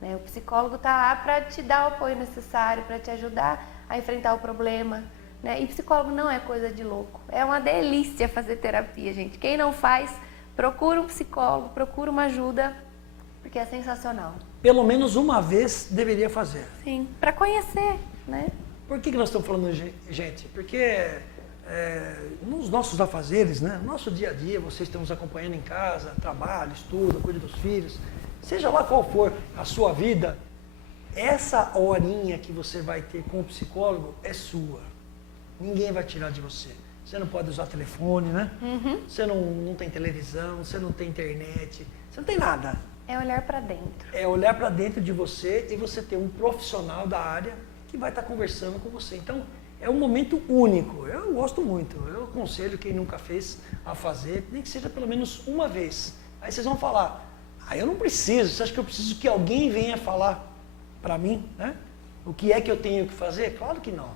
né? O psicólogo está lá para te dar o apoio necessário, para te ajudar a enfrentar o problema, né? E psicólogo não é coisa de louco. É uma delícia fazer terapia, gente. Quem não faz, procura um psicólogo, procura uma ajuda, porque é sensacional. Pelo menos uma vez deveria fazer. Sim, para conhecer, né? Por que nós estamos falando, gente? Porque nos nossos afazeres, né? No nosso dia a dia, vocês estão nos acompanhando em casa, trabalho, estudo, cuida dos filhos, seja lá qual for a sua vida, essa horinha que você vai ter com o psicólogo é sua. Ninguém vai tirar de você. Você não pode usar telefone, né? Você não tem televisão, você não tem internet, você não tem nada. É olhar para dentro. É olhar para dentro de você e você ter um profissional da área que vai estar conversando com você. Então, é um momento único. Eu gosto muito. Eu aconselho quem nunca fez a fazer, nem que seja pelo menos uma vez. Aí vocês vão falar, eu não preciso. Você acha que eu preciso que alguém venha falar para mim, né? O que é que eu tenho que fazer? Claro que não.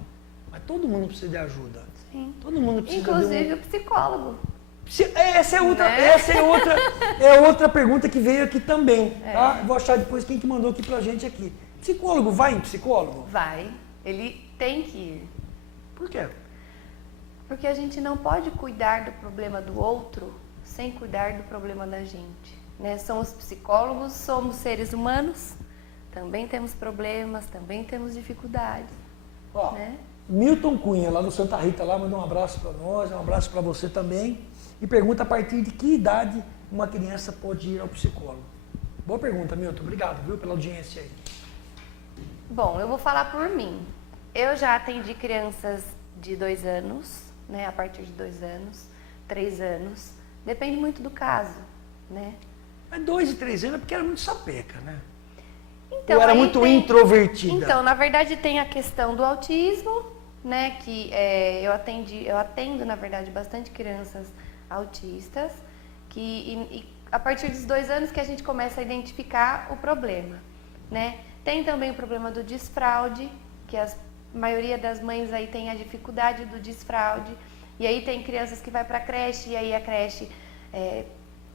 Mas todo mundo precisa de ajuda. Sim. Todo mundo precisa inclusive o psicólogo. Essa é outra pergunta que veio aqui também. Tá? Vou achar depois quem que mandou aqui pra gente aqui. Psicólogo vai em psicólogo? Vai. Ele tem que ir. Por quê? Porque a gente não pode cuidar do problema do outro sem cuidar do problema da gente, né? Somos psicólogos, somos seres humanos, também temos problemas, também temos dificuldades. Ó, né? Milton Cunha, lá no Santa Rita, lá, mandou um abraço para nós, um abraço para você também. E pergunta a partir de que idade uma criança pode ir ao psicólogo. Boa pergunta, Milton. Obrigado, viu, pela audiência aí. Bom, eu vou falar por mim. Eu já atendi crianças de 2 anos, né, a partir de 2 anos, 3 anos. Depende muito do caso, né? Mas 2 e 3 anos é porque era muito sapeca, né? Então, Ou era aí muito tem- introvertida? Então, na verdade, tem a questão do autismo, né? Que eu atendo, na verdade, bastante crianças autistas, e a partir dos 2 anos que a gente começa a identificar o problema, né? Tem também o problema do desfraude, que a maioria das mães aí tem a dificuldade do desfraude, e aí tem crianças que vai para a creche, e aí a creche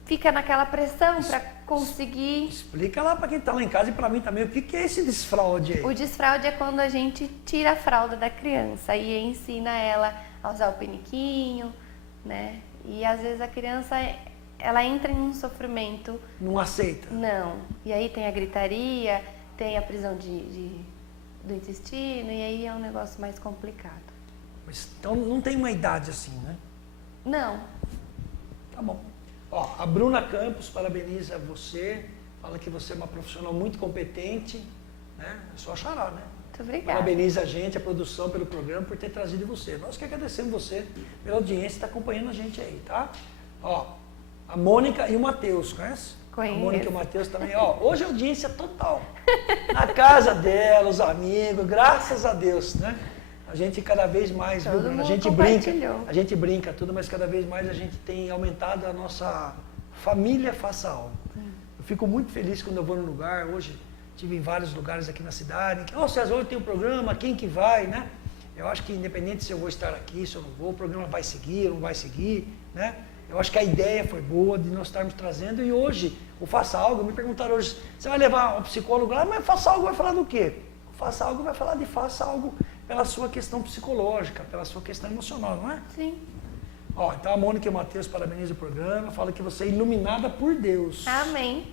fica naquela pressão para conseguir. Explica lá para quem está lá em casa e para mim também, o que é esse desfraude aí? O desfraude é quando a gente tira a fralda da criança e ensina ela a usar o peniquinho, né? E às vezes a criança, ela entra em um sofrimento. Não aceita? Não. E aí tem a gritaria, tem a prisão do intestino, e aí é um negócio mais complicado. Mas, então não tem uma idade assim, né? Não. Tá bom. Ó, a Bruna Campos parabeniza você, fala que você é uma profissional muito competente, né? É só xará, né? Muito obrigada. Parabeniza a gente, a produção, pelo programa, por ter trazido você. Nós que agradecemos você pela audiência que está acompanhando a gente aí, tá? Ó, a Mônica e o Matheus, conhece? Conheço. A Mônica e o Matheus também. Ó, hoje é audiência total. Na casa dela, os amigos, graças a Deus, né? A gente cada vez mais, viu, Todo Bruna? A mundo gente brinca tudo, mas cada vez mais a gente tem aumentado a nossa família Faça Algo. Eu fico muito feliz quando eu vou no lugar. Hoje estive em vários lugares aqui na cidade. Ó, César, hoje tem um programa, quem que vai, né? Eu acho que independente se eu vou estar aqui, se eu não vou, o programa vai seguir ou não vai seguir, né? Eu acho que a ideia foi boa de nós estarmos trazendo, e hoje o Faça Algo, me perguntaram hoje, você vai levar um psicólogo lá, mas Faça Algo vai falar do quê? O Faça Algo vai falar de Faça Algo pela sua questão psicológica, pela sua questão emocional, não é? Sim. Ó, então a Mônica e o Matheus parabenizam o programa, fala que você é iluminada por Deus. Amém.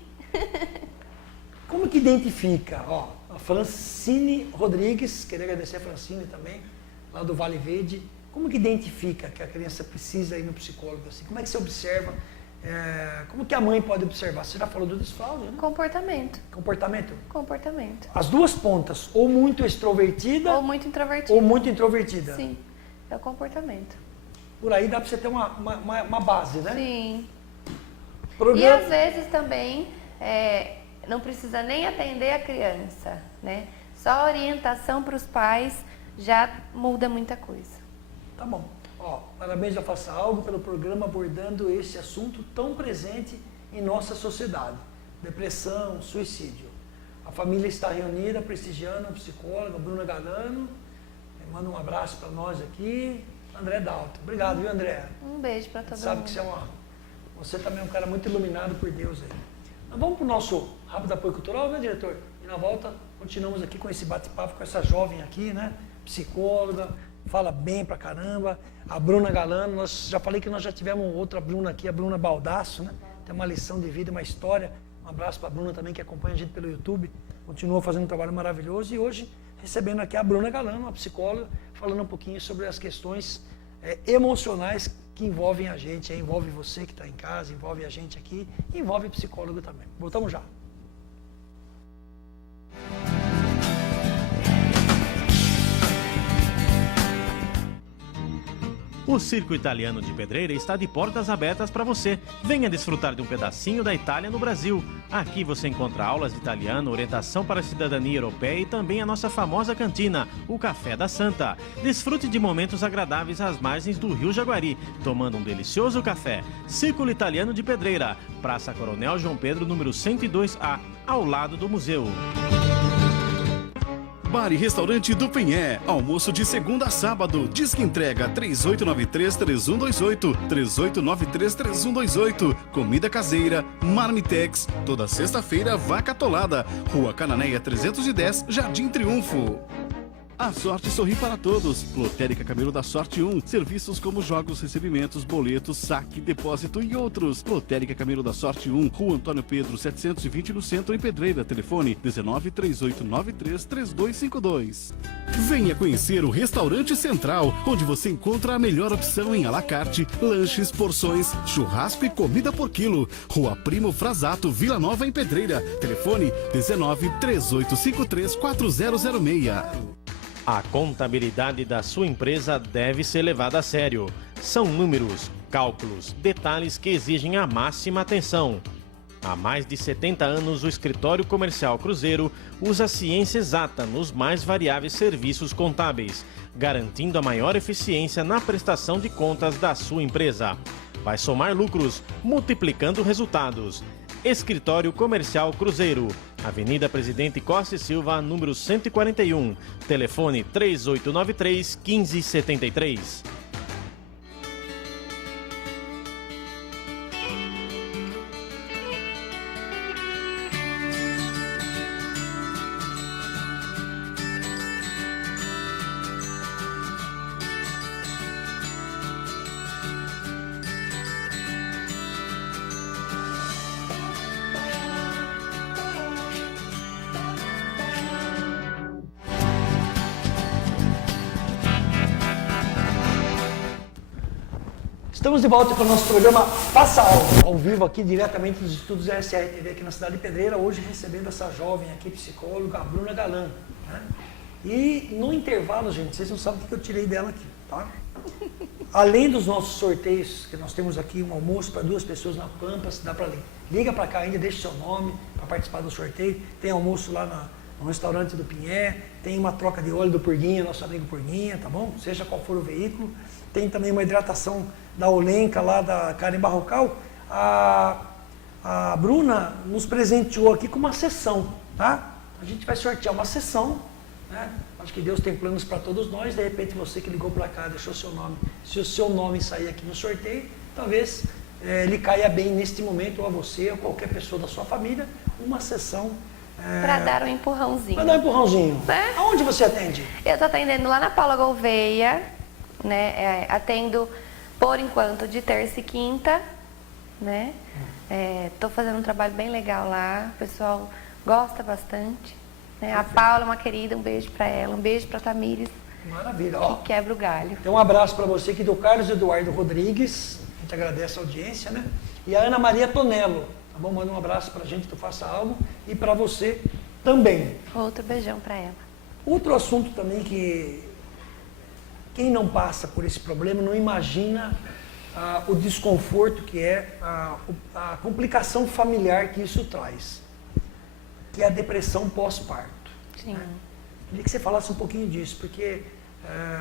Como que identifica? Ó, a Francine Rodrigues, queria agradecer a Francine também, lá do Vale Verde. Como que identifica que a criança precisa ir no psicólogo? Assim? Como é que você observa? Como que a mãe pode observar? Você já falou do desfraude, né? Comportamento. Comportamento. Comportamento. As duas pontas, ou muito extrovertida Ou muito introvertido. ou muito introvertida. Sim. É o comportamento. Por aí dá para você ter uma base, né? Sim. E Programa... às vezes também não precisa nem atender a criança, né? Só a orientação para os pais já muda muita coisa. Tá bom. Ó, parabéns a Faça Algo pelo programa abordando esse assunto tão presente em nossa sociedade. Depressão, suicídio. A família está reunida, prestigiando a psicóloga Bruna Galano. Manda um abraço para nós aqui. André Dalto. Obrigado, viu, André? Um beijo para todo Sabe mundo. que você também é um cara muito iluminado por Deus aí. Nós vamos para o nosso Rápido Apoio Cultural, né, diretor? E na volta continuamos aqui com esse bate-papo com essa jovem aqui, né? Psicóloga, fala bem pra caramba. A Bruna Galano, já falei que nós já tivemos outra Bruna aqui, a Bruna Baldasso, né? Tem uma lição de vida, uma história. Um abraço para a Bruna também, que acompanha a gente pelo YouTube. Continua fazendo um trabalho maravilhoso. E hoje, recebendo aqui a Bruna Galano, uma psicóloga, falando um pouquinho sobre as questões emocionais que envolvem a gente. Envolve você que está em casa, envolve a gente aqui, envolve o psicólogo também. Voltamos já. O Circo Italiano de Pedreira está de portas abertas para você. Venha desfrutar de um pedacinho da Itália no Brasil. Aqui você encontra aulas de italiano, orientação para a cidadania europeia e também a nossa famosa cantina, o Café da Santa. Desfrute de momentos agradáveis às margens do Rio Jaguari, tomando um delicioso café. Circo Italiano de Pedreira, Praça Coronel João Pedro, número 102A, ao lado do museu. Bar e Restaurante do Penhé. Almoço de segunda a sábado. Disque entrega 3893-3128. 3893-3128. Comida caseira, marmitex. Toda sexta-feira, vaca atolada. Rua Cananéia 310, Jardim Triunfo. A sorte sorri para todos. Lotérica Camilo da Sorte 1. Serviços como jogos, recebimentos, boletos, saque, depósito e outros. Lotérica Camilo da Sorte 1. Rua Antônio Pedro 720 no centro, em Pedreira. Telefone 193893-3252. Venha conhecer o Restaurante Central, onde você encontra a melhor opção em à la carte, lanches, porções, churrasco e comida por quilo. Rua Primo Frasato, Vila Nova, em Pedreira. Telefone 1938534006. A contabilidade da sua empresa deve ser levada a sério. São números, cálculos, detalhes que exigem a máxima atenção. Há mais de 70 anos, o Escritório Comercial Cruzeiro usa a ciência exata nos mais variáveis serviços contábeis, garantindo a maior eficiência na prestação de contas da sua empresa. Vai somar lucros, multiplicando resultados. Escritório Comercial Cruzeiro, Avenida Presidente Costa e Silva, número 141, telefone 3893-1573. Estamos de volta com o nosso programa Faça Algo, ao vivo aqui diretamente dos estúdios da SRTV aqui na cidade de Pedreira, hoje recebendo essa jovem aqui, psicóloga, a Bruna Galan. Né? E no intervalo, gente, vocês não sabem o que eu tirei dela aqui, tá? Além dos nossos sorteios, que nós temos aqui um almoço para 2 pessoas na Pampas, dá para ler. Liga para cá ainda, deixa seu nome para participar do sorteio. Tem almoço lá no restaurante do Pinhé, tem uma troca de óleo do Purguinha, nosso amigo Purguinha, tá bom? Seja qual for o veículo. Tem também uma hidratação da Olenka, lá da Karen Barrocal. A Bruna nos presenteou aqui com uma sessão, tá? A gente vai sortear uma sessão, né? Acho que Deus tem planos para todos nós. De repente você que ligou para cá, deixou seu nome, se o seu nome sair aqui no sorteio, talvez lhe caia bem neste momento, ou a você, ou qualquer pessoa da sua família, uma sessão. Para dar um empurrãozinho. Para dar um empurrãozinho. Né? Aonde você atende? Eu estou atendendo lá na Paula Gouveia, né? Atendo por enquanto de terça e quinta, né? Estou fazendo um trabalho bem legal lá, o pessoal gosta bastante. Né? A Paula é uma querida, um beijo para ela, um beijo para a Tamires. Maravilha. Que quebra o galho. Então um abraço para você aqui do Carlos Eduardo Rodrigues, a gente agradece a audiência, né? E a Ana Maria Tonello, tá bom? Manda um abraço para a gente do Faça Algo e para você também. Outro beijão para ela. Outro assunto também que quem não passa por esse problema não imagina o desconforto que é a complicação familiar que isso traz, que é a depressão pós-parto. Sim. Né? Queria que você falasse um pouquinho disso, porque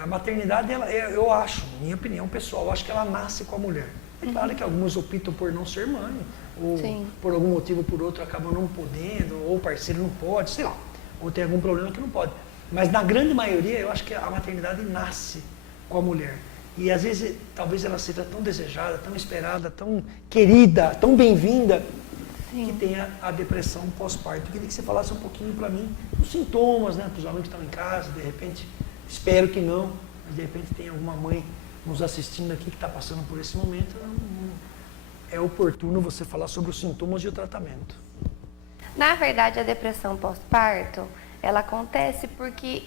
a maternidade, eu acho, minha opinião pessoal, eu acho que ela nasce com a mulher. É claro que algumas optam por não ser mãe, ou Sim. por algum motivo ou por outro acabam não podendo, ou o parceiro não pode, sei lá, ou tem algum problema que não pode. Mas na grande maioria, eu acho que a maternidade nasce com a mulher. E às vezes, talvez ela seja tão desejada, tão esperada, tão querida, tão bem-vinda, que tenha a depressão pós-parto. Eu queria que você falasse um pouquinho para mim os sintomas, né, para os alunos que estão em casa, de repente, espero que não, mas de repente tem alguma mãe nos assistindo aqui que está passando por esse momento, é oportuno você falar sobre os sintomas e o tratamento. Na verdade, a depressão pós-parto, ela acontece porque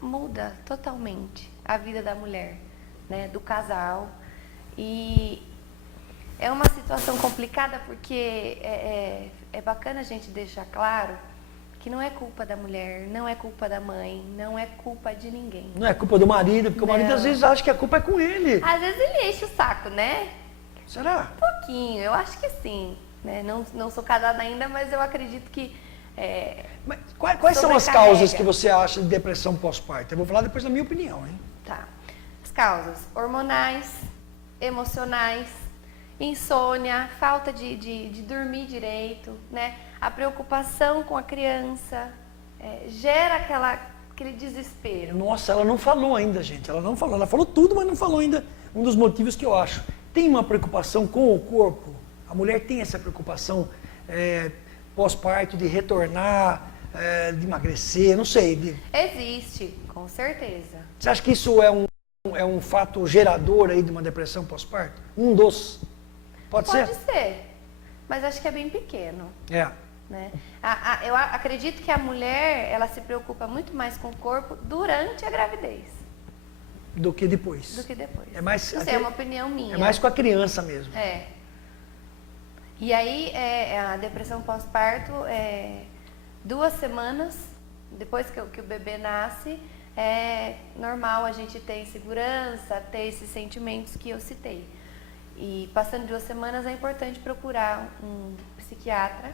muda totalmente a vida da mulher, né, do casal. E é uma situação complicada porque é bacana a gente deixar claro que não é culpa da mulher, não é culpa da mãe, não é culpa de ninguém. Não é culpa do marido, porque o marido às vezes acha que a culpa é com ele. Às vezes ele enche o saco, né? Será? Um pouquinho, eu acho que sim. Né? Não sou casada ainda, mas eu acredito que... Mas quais são as causas que você acha de depressão pós-parto? Eu vou falar depois da minha opinião, hein? Tá. As causas hormonais, emocionais, insônia, falta de dormir direito, né? A preocupação com a criança, gera aquele desespero. Nossa, ela não falou ainda, gente. Ela não falou. Ela falou tudo, mas não falou ainda um dos motivos que eu acho. Tem uma preocupação com o corpo. A mulher tem essa preocupação pós-parto de retornar, de emagrecer, não sei. Existe, com certeza. Você acha que isso é um fato gerador aí de uma depressão pós-parto? Um dos? Pode ser? Pode ser, mas acho que é bem pequeno. Né? Eu acredito que a mulher, ela se preocupa muito mais com o corpo durante a gravidez. Do que depois. Do que depois. É mais, não sei, é uma opinião minha. É mais com a criança mesmo. E aí, a depressão pós-parto, 2 semanas depois que o bebê nasce, é normal a gente ter insegurança, ter esses sentimentos que eu citei. E passando 2 semanas é importante procurar um psiquiatra,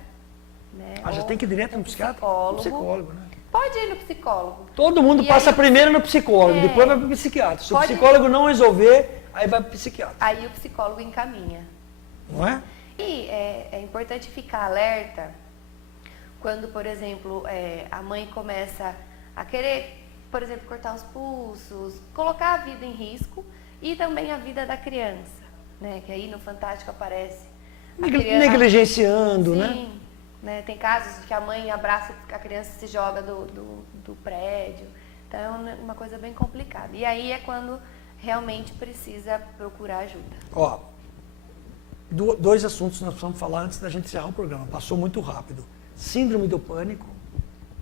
né? Já ou tem que ir direto no psiquiatra? Um psicólogo, né? Pode ir no psicólogo. Todo mundo passa primeiro no psicólogo, depois vai para o psiquiatra. Se o psicólogo não resolver, aí vai para o psiquiatra. Aí o psicólogo encaminha. Não é? E é importante ficar alerta quando, por exemplo, a mãe começa a querer, por exemplo, cortar os pulsos, colocar a vida em risco e também a vida da criança, né? Que aí no Fantástico aparece a criança, negligenciando, sim, né? Tem casos de que a mãe abraça a criança e se joga do prédio. Então é uma coisa bem complicada. E aí é quando realmente precisa procurar ajuda. Ó, 2 assuntos nós precisamos falar antes da gente encerrar o programa. Passou muito rápido. Síndrome do pânico.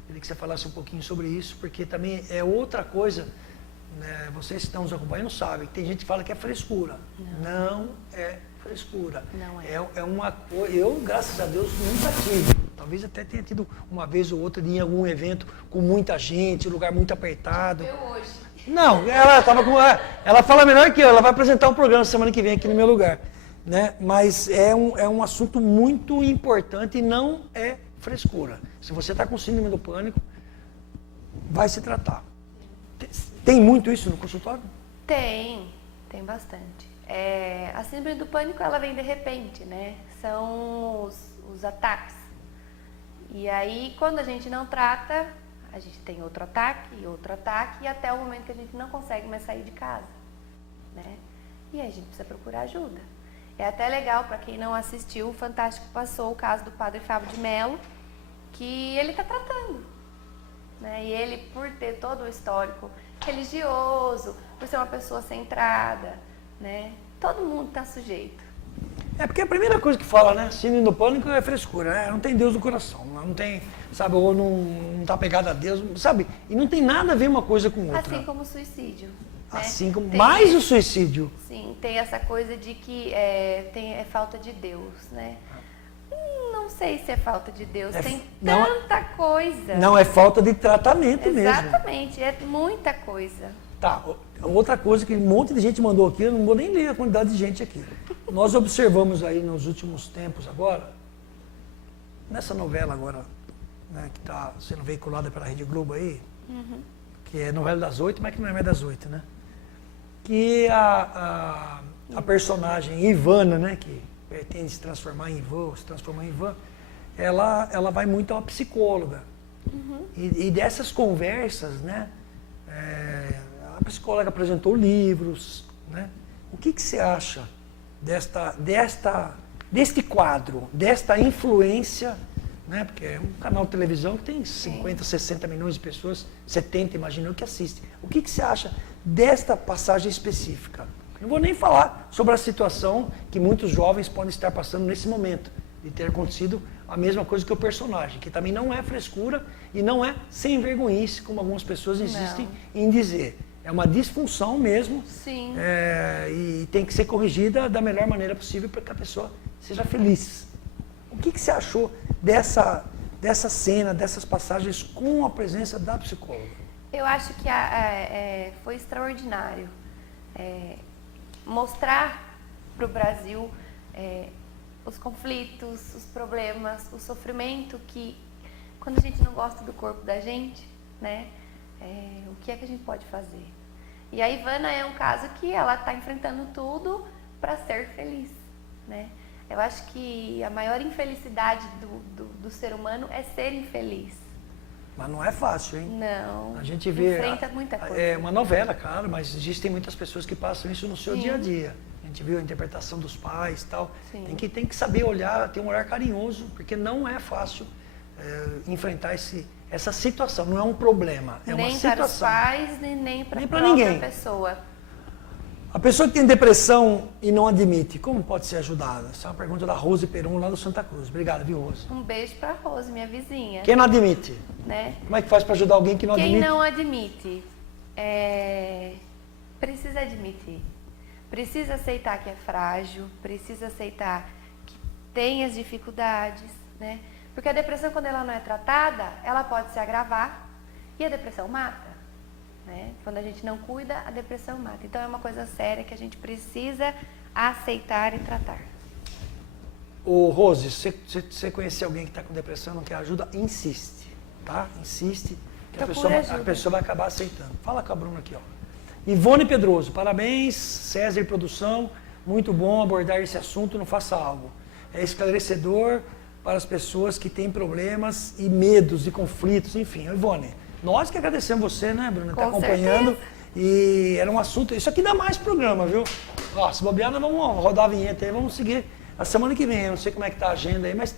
Queria que você falasse um pouquinho sobre isso, porque também é outra coisa, né? Vocês que estão nos acompanhando sabem que tem gente que fala que é frescura. Não é frescura. Não é. É uma coisa. Eu, graças a Deus, nunca tive. Talvez até tenha tido uma vez ou outra em algum evento com muita gente, lugar muito apertado. Eu hoje. Não, ela estava com. Ela fala melhor que eu, ela vai apresentar um programa semana que vem aqui no meu lugar. Né? Mas é um assunto muito importante e não é frescura. Se você está com síndrome do pânico, vai se tratar. Tem muito isso no consultório? Tem bastante. A síndrome do pânico, ela vem de repente, né? São os ataques. E aí, quando a gente não trata, a gente tem outro ataque e até o momento que a gente não consegue mais sair de casa, né? E aí a gente precisa procurar ajuda. É até legal, para quem não assistiu, o Fantástico passou o caso do padre Fábio de Mello, que ele está tratando, né? E ele, por ter todo o histórico religioso, por ser uma pessoa centrada, né? Todo mundo está sujeito. Porque a primeira coisa que fala, né? Síndrome do pânico é frescura, né? Não tem Deus no coração, não tem, sabe, ou não está pegado a Deus, sabe? E não tem nada a ver uma coisa com outra. Assim como o suicídio. Assim como mais o suicídio. Sim, tem essa coisa de que é falta de Deus, né? Não sei se é falta de Deus, tem tanta coisa. Não, é falta de tratamento mesmo. Exatamente, é muita coisa. Tá, outra coisa que um monte de gente mandou aqui, eu não vou nem ler a quantidade de gente aqui. Nós observamos aí nos últimos tempos agora, nessa novela agora, né, que está sendo veiculada pela Rede Globo aí, que é novela das 8, mas que não é mais das 8, né? Que a personagem Ivana, né, que pretende se transformar em Ivan, se transformar em Ivan, ela vai muito a uma psicóloga. E dessas conversas, né, a psicóloga apresentou livros, né? O que você acha deste quadro, desta influência, né? Porque é um canal de televisão que tem 50, 60 milhões de pessoas, 70, imagina, que assistem. O que você acha desta passagem específica? Não vou nem falar sobre a situação que muitos jovens podem estar passando nesse momento, de ter acontecido a mesma coisa que o personagem, que também não é frescura e não é sem vergonhice, como algumas pessoas insistem em dizer. É uma disfunção mesmo. Sim. E tem que ser corrigida da melhor maneira possível para que a pessoa seja feliz. O que você achou dessa cena, dessas passagens com a presença da psicóloga? Eu acho que foi extraordinário mostrar para o Brasil os conflitos, os problemas, o sofrimento que, quando a gente não gosta do corpo da gente, né, o que é que a gente pode fazer? E a Ivana é um caso que ela está enfrentando tudo para ser feliz, né? Eu acho que a maior infelicidade do ser humano é ser infeliz. Mas não é fácil, hein? Não. A gente vê. Enfrenta muita coisa. É uma novela, claro, mas existem muitas pessoas que passam isso no seu dia a dia. A gente viu a interpretação dos pais e tal. Tem que saber olhar, ter um olhar carinhoso, porque não é fácil enfrentar essa situação. Não é um problema, é uma situação. Nem para os pais, nem para a própria ninguém. pessoa. A pessoa que tem depressão e não admite, como pode ser ajudada? Essa é uma pergunta da Rose Peron, lá do Santa Cruz. Obrigado, viu, Rose? Um beijo para a Rose, minha vizinha. Quem não admite? Né? Como é que faz para ajudar alguém que não admite? Quem não admite, precisa admitir. Precisa aceitar que é frágil, precisa aceitar que tem as dificuldades, né? Porque a depressão, quando ela não é tratada, ela pode se agravar e a depressão mata. né? Quando a gente não cuida, a depressão mata. Então é uma coisa séria que a gente precisa aceitar e tratar. Ô Rose, se você conhecer alguém que está com depressão e não quer ajuda, insiste, tá? Insiste, que a pessoa vai acabar aceitando. Fala com a Bruna aqui, ó. Ivone Pedroso, parabéns, César Produção, muito bom abordar esse assunto, não faça algo. É esclarecedor para as pessoas que têm problemas e medos e conflitos, enfim. Ivone, nós que agradecemos você, né, Bruna, tá acompanhando. Certeza. E era um assunto, isso aqui dá mais programa, viu? Ó, se bobear, nós vamos rodar a vinheta aí, vamos seguir a semana que vem. Eu não sei como é que tá a agenda aí, mas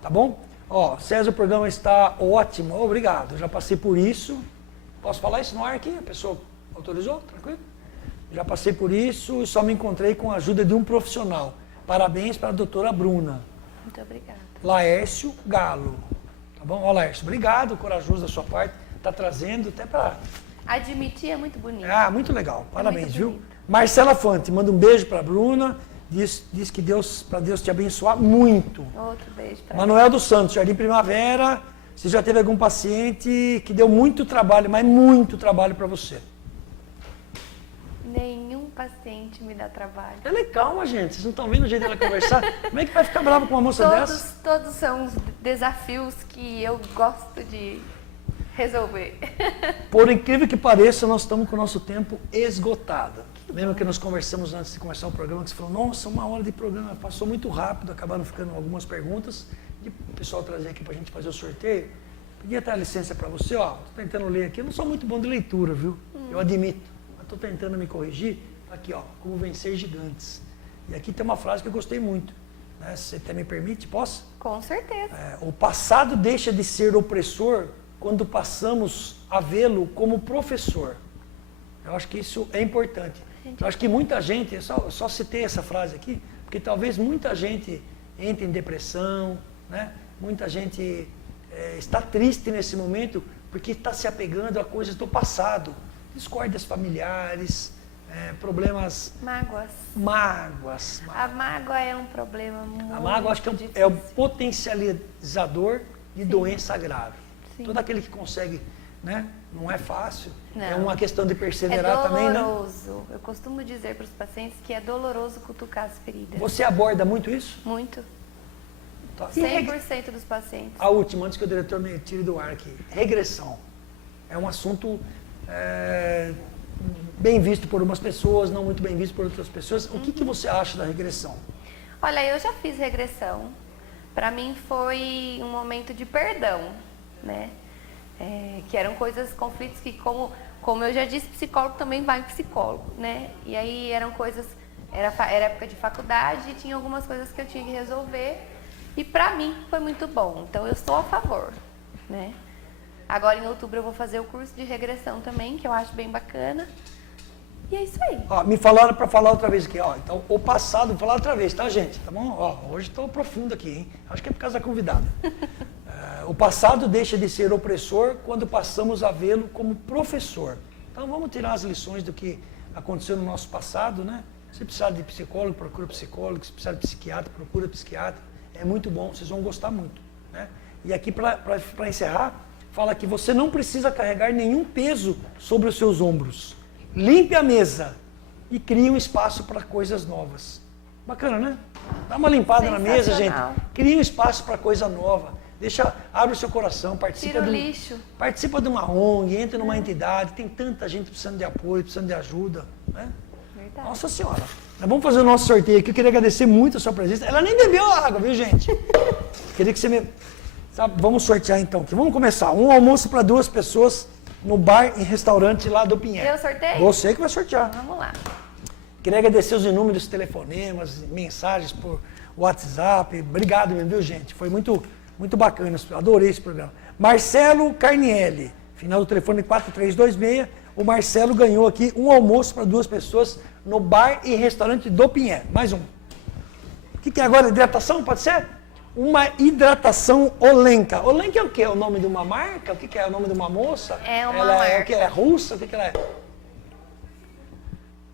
tá bom? Ó, César, o programa está ótimo, obrigado. Eu já passei por isso. Posso falar isso no ar aqui? A pessoa autorizou? Tranquilo? Já passei por isso e só me encontrei com a ajuda de um profissional. Parabéns para a doutora Bruna. Muito obrigada. Laércio Galo. Tá bom? Ó, Laércio, obrigado, corajoso da sua parte. Tá trazendo até para... Admitir é muito bonito. Ah, muito legal. Parabéns, muito viu? bonito. Marcela Fante, manda um beijo para a Bruna. Diz que para Deus te abençoar muito. Outro beijo para Manuel dos Santos, Jardim Primavera. Você já teve algum paciente que deu muito trabalho, mas muito trabalho para você? Nenhum paciente me dá trabalho. Ela é calma, gente. Vocês não estão vendo o jeito dela conversar? Como é que vai ficar brava com uma moça dessa? Todos são os desafios que eu gosto de resolver. Por incrível que pareça, nós estamos com o nosso tempo esgotado. Lembra que nós conversamos antes de começar o programa, que você falou, nossa, 1 hora de programa, passou muito rápido, acabaram ficando algumas perguntas. E o pessoal trazer aqui para a gente fazer o sorteio. Podia ter a licença para você, ó, estou tentando ler aqui, eu não sou muito bom de leitura, viu? Eu admito, mas estou tentando me corrigir. Aqui, ó, como vencer gigantes. E aqui tem uma frase que eu gostei muito. Né? Se você até me permite, posso? Com certeza. O passado deixa de ser opressor quando passamos a vê-lo como professor. Eu acho que isso é importante. Eu acho que muita gente, só citei essa frase aqui, porque talvez muita gente entre em depressão, né? Muita gente está triste nesse momento porque está se apegando a coisas do passado, discórdias familiares, problemas... Mágoas. A mágoa é um problema muito A mágoa acho que é o potencializador de doença grave. Sim. Todo aquele que consegue, né? Não é fácil. Não. É uma questão de perseverar também, né? É doloroso. Eu costumo dizer para os pacientes que é doloroso cutucar as feridas. Você aborda muito isso? Muito. Tá. 100% dos pacientes. A última, antes que o diretor me tire do ar aqui. Regressão. É um assunto bem visto por umas pessoas, não muito bem visto por outras pessoas. O que você acha da regressão? Olha, eu já fiz regressão. Para mim foi um momento de perdão, né? Que eram conflitos que, como eu já disse, psicólogo também vai em psicólogo, né? E aí eram coisas, era época de faculdade e tinha algumas coisas que eu tinha que resolver. E pra mim foi muito bom, então eu sou a favor, né? Agora em outubro eu vou fazer o curso de regressão também, que eu acho bem bacana. E é isso aí. Ó, me falaram para falar outra vez aqui, ó. Então, o passado, vou falar outra vez, tá, gente? Tá bom? Ó, hoje estou profundo aqui, hein? Acho que é por causa da convidada. O passado deixa de ser opressor quando passamos a vê-lo como professor. Então, vamos tirar as lições do que aconteceu no nosso passado, né? Se precisar de psicólogo, procura psicólogo. Se precisar de psiquiatra, procura psiquiatra. É muito bom, vocês vão gostar muito, né? E aqui, para encerrar, fala que você não precisa carregar nenhum peso sobre os seus ombros. Limpe a mesa e crie um espaço para coisas novas. Bacana, né? Dá uma limpada na mesa, gente. Crie um espaço para coisa nova. Abre o seu coração, participa de uma ONG, entre numa entidade. Tem tanta gente precisando de apoio, precisando de ajuda, né? Verdade. Nossa Senhora. Nós vamos fazer o nosso sorteio aqui. Eu queria agradecer muito a sua presença. Ela nem bebeu água, viu, gente? Queria que você me... Sabe, vamos sortear então aqui. Vamos começar. Um almoço para 2 pessoas no bar e restaurante lá do Pinheiro. Eu sorteio? Você que vai sortear. Vamos lá. Queria agradecer os inúmeros telefonemas, mensagens por WhatsApp. Obrigado, viu, gente? Foi muito bacana. Adorei esse programa. Marcelo Carnielli, final do telefone 4326. O Marcelo ganhou aqui um almoço para 2 pessoas no bar e restaurante do Pinheiro. Mais um. O que é agora? Hidratação? Pode ser? Uma hidratação Olenka. Olenka é o quê? É o nome de uma marca? O que é? É o nome de uma moça? É uma marca. É o quê? É russa? O que ela é?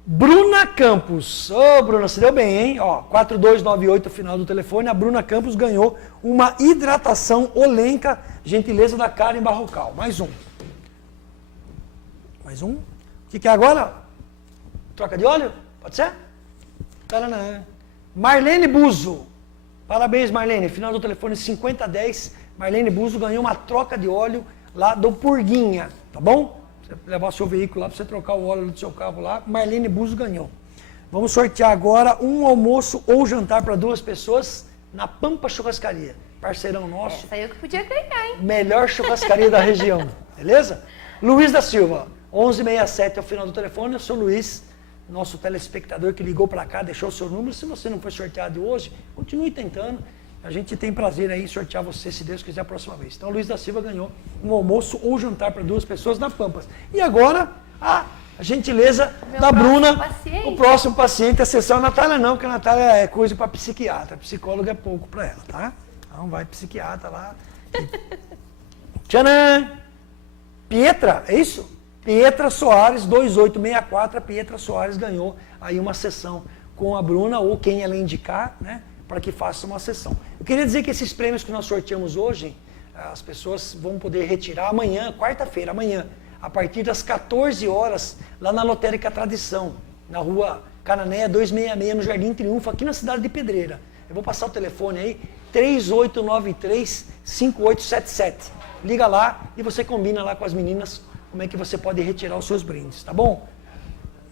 Bruna Campos. Ô, Bruna, você deu bem, hein? Ó, 4298, final do telefone. A Bruna Campos ganhou uma hidratação Olenka, gentileza da Karen Barrocal. Mais um. Mais um. O que é agora? Troca de óleo? Pode ser? Taranã. Marlene Buzo. Parabéns, Marlene. Final do telefone 5010. Marlene Buzo ganhou uma troca de óleo lá do Purguinha. Tá bom? Você levar o seu veículo lá para você trocar o óleo do seu carro lá. Marlene Buzo ganhou. Vamos sortear agora um almoço ou jantar para 2 pessoas na Pampa Churrascaria. Parceirão nosso. Essa aí eu que podia ganhar, hein? Melhor churrascaria da região. Beleza? Luiz da Silva. 1167 é o final do telefone. Eu sou o Luiz, nosso telespectador que ligou para cá, deixou o seu número. Se você não foi sorteado hoje, continue tentando. A gente tem prazer aí em sortear você, se Deus quiser, a próxima vez. Então, Luiz da Silva ganhou um almoço ou jantar para 2 pessoas na Pampas. E agora, a gentileza da Bruna. Paciente. O próximo paciente, a sessão a Natália não, porque a Natália é coisa para psiquiatra. Psicólogo é pouco para ela, tá? Então, vai psiquiatra lá. Tcharam! Pietra, é isso? Pietra Soares, 2864, a Pietra Soares ganhou aí uma sessão com a Bruna, ou quem ela indicar, né, para que faça uma sessão. Eu queria dizer que esses prêmios que nós sorteamos hoje, as pessoas vão poder retirar amanhã, quarta-feira, amanhã, a partir das 14 horas, lá na Lotérica Tradição, na rua Cananéia 266, no Jardim Triunfo, aqui na cidade de Pedreira. Eu vou passar o telefone aí, 3893-5877. Liga lá e você combina lá com as meninas como é que você pode retirar os seus brindes, tá bom?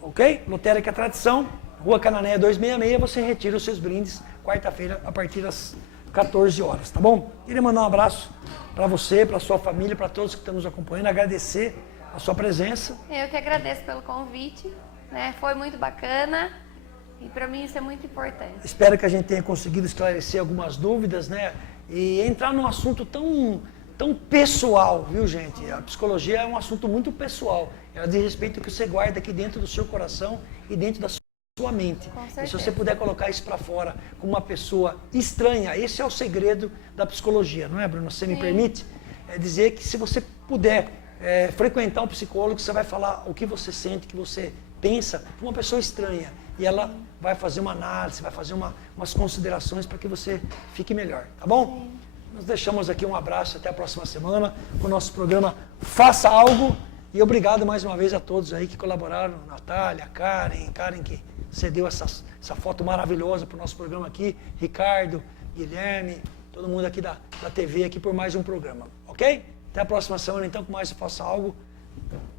Ok? Lotérica Tradição, Rua Cananéia 266, você retira os seus brindes quarta-feira a partir das 14 horas, tá bom? Queria mandar um abraço para você, para sua família, para todos que estão nos acompanhando, agradecer a sua presença. Eu que agradeço pelo convite, né? Foi muito bacana e para mim isso é muito importante. Espero que a gente tenha conseguido esclarecer algumas dúvidas, né? E entrar num assunto tão pessoal, viu, gente? A psicologia é um assunto muito pessoal. Ela diz respeito ao que você guarda aqui dentro do seu coração e dentro da sua mente. Com certeza. E se você puder colocar isso para fora com uma pessoa estranha, esse é o segredo da psicologia, não é, Bruno? Você me permite? É dizer que se você puder frequentar um psicólogo, você vai falar o que você sente, o que você pensa para uma pessoa estranha. E ela vai fazer uma análise, vai fazer umas considerações para que você fique melhor, tá bom? Sim. Nós deixamos aqui um abraço, até a próxima semana, com o nosso programa Faça Algo. E obrigado mais uma vez a todos aí que colaboraram, Natália, Karen que cedeu essa foto maravilhosa para o nosso programa aqui, Ricardo, Guilherme, todo mundo aqui da TV aqui por mais um programa, ok? Até a próxima semana então com mais Faça Algo.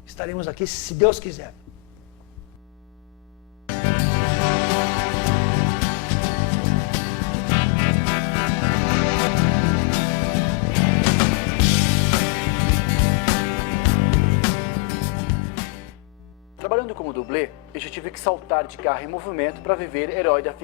Estaremos aqui se Deus quiser. Trabalhando como dublê, eu já tive que saltar de carro em movimento para viver herói da ficção.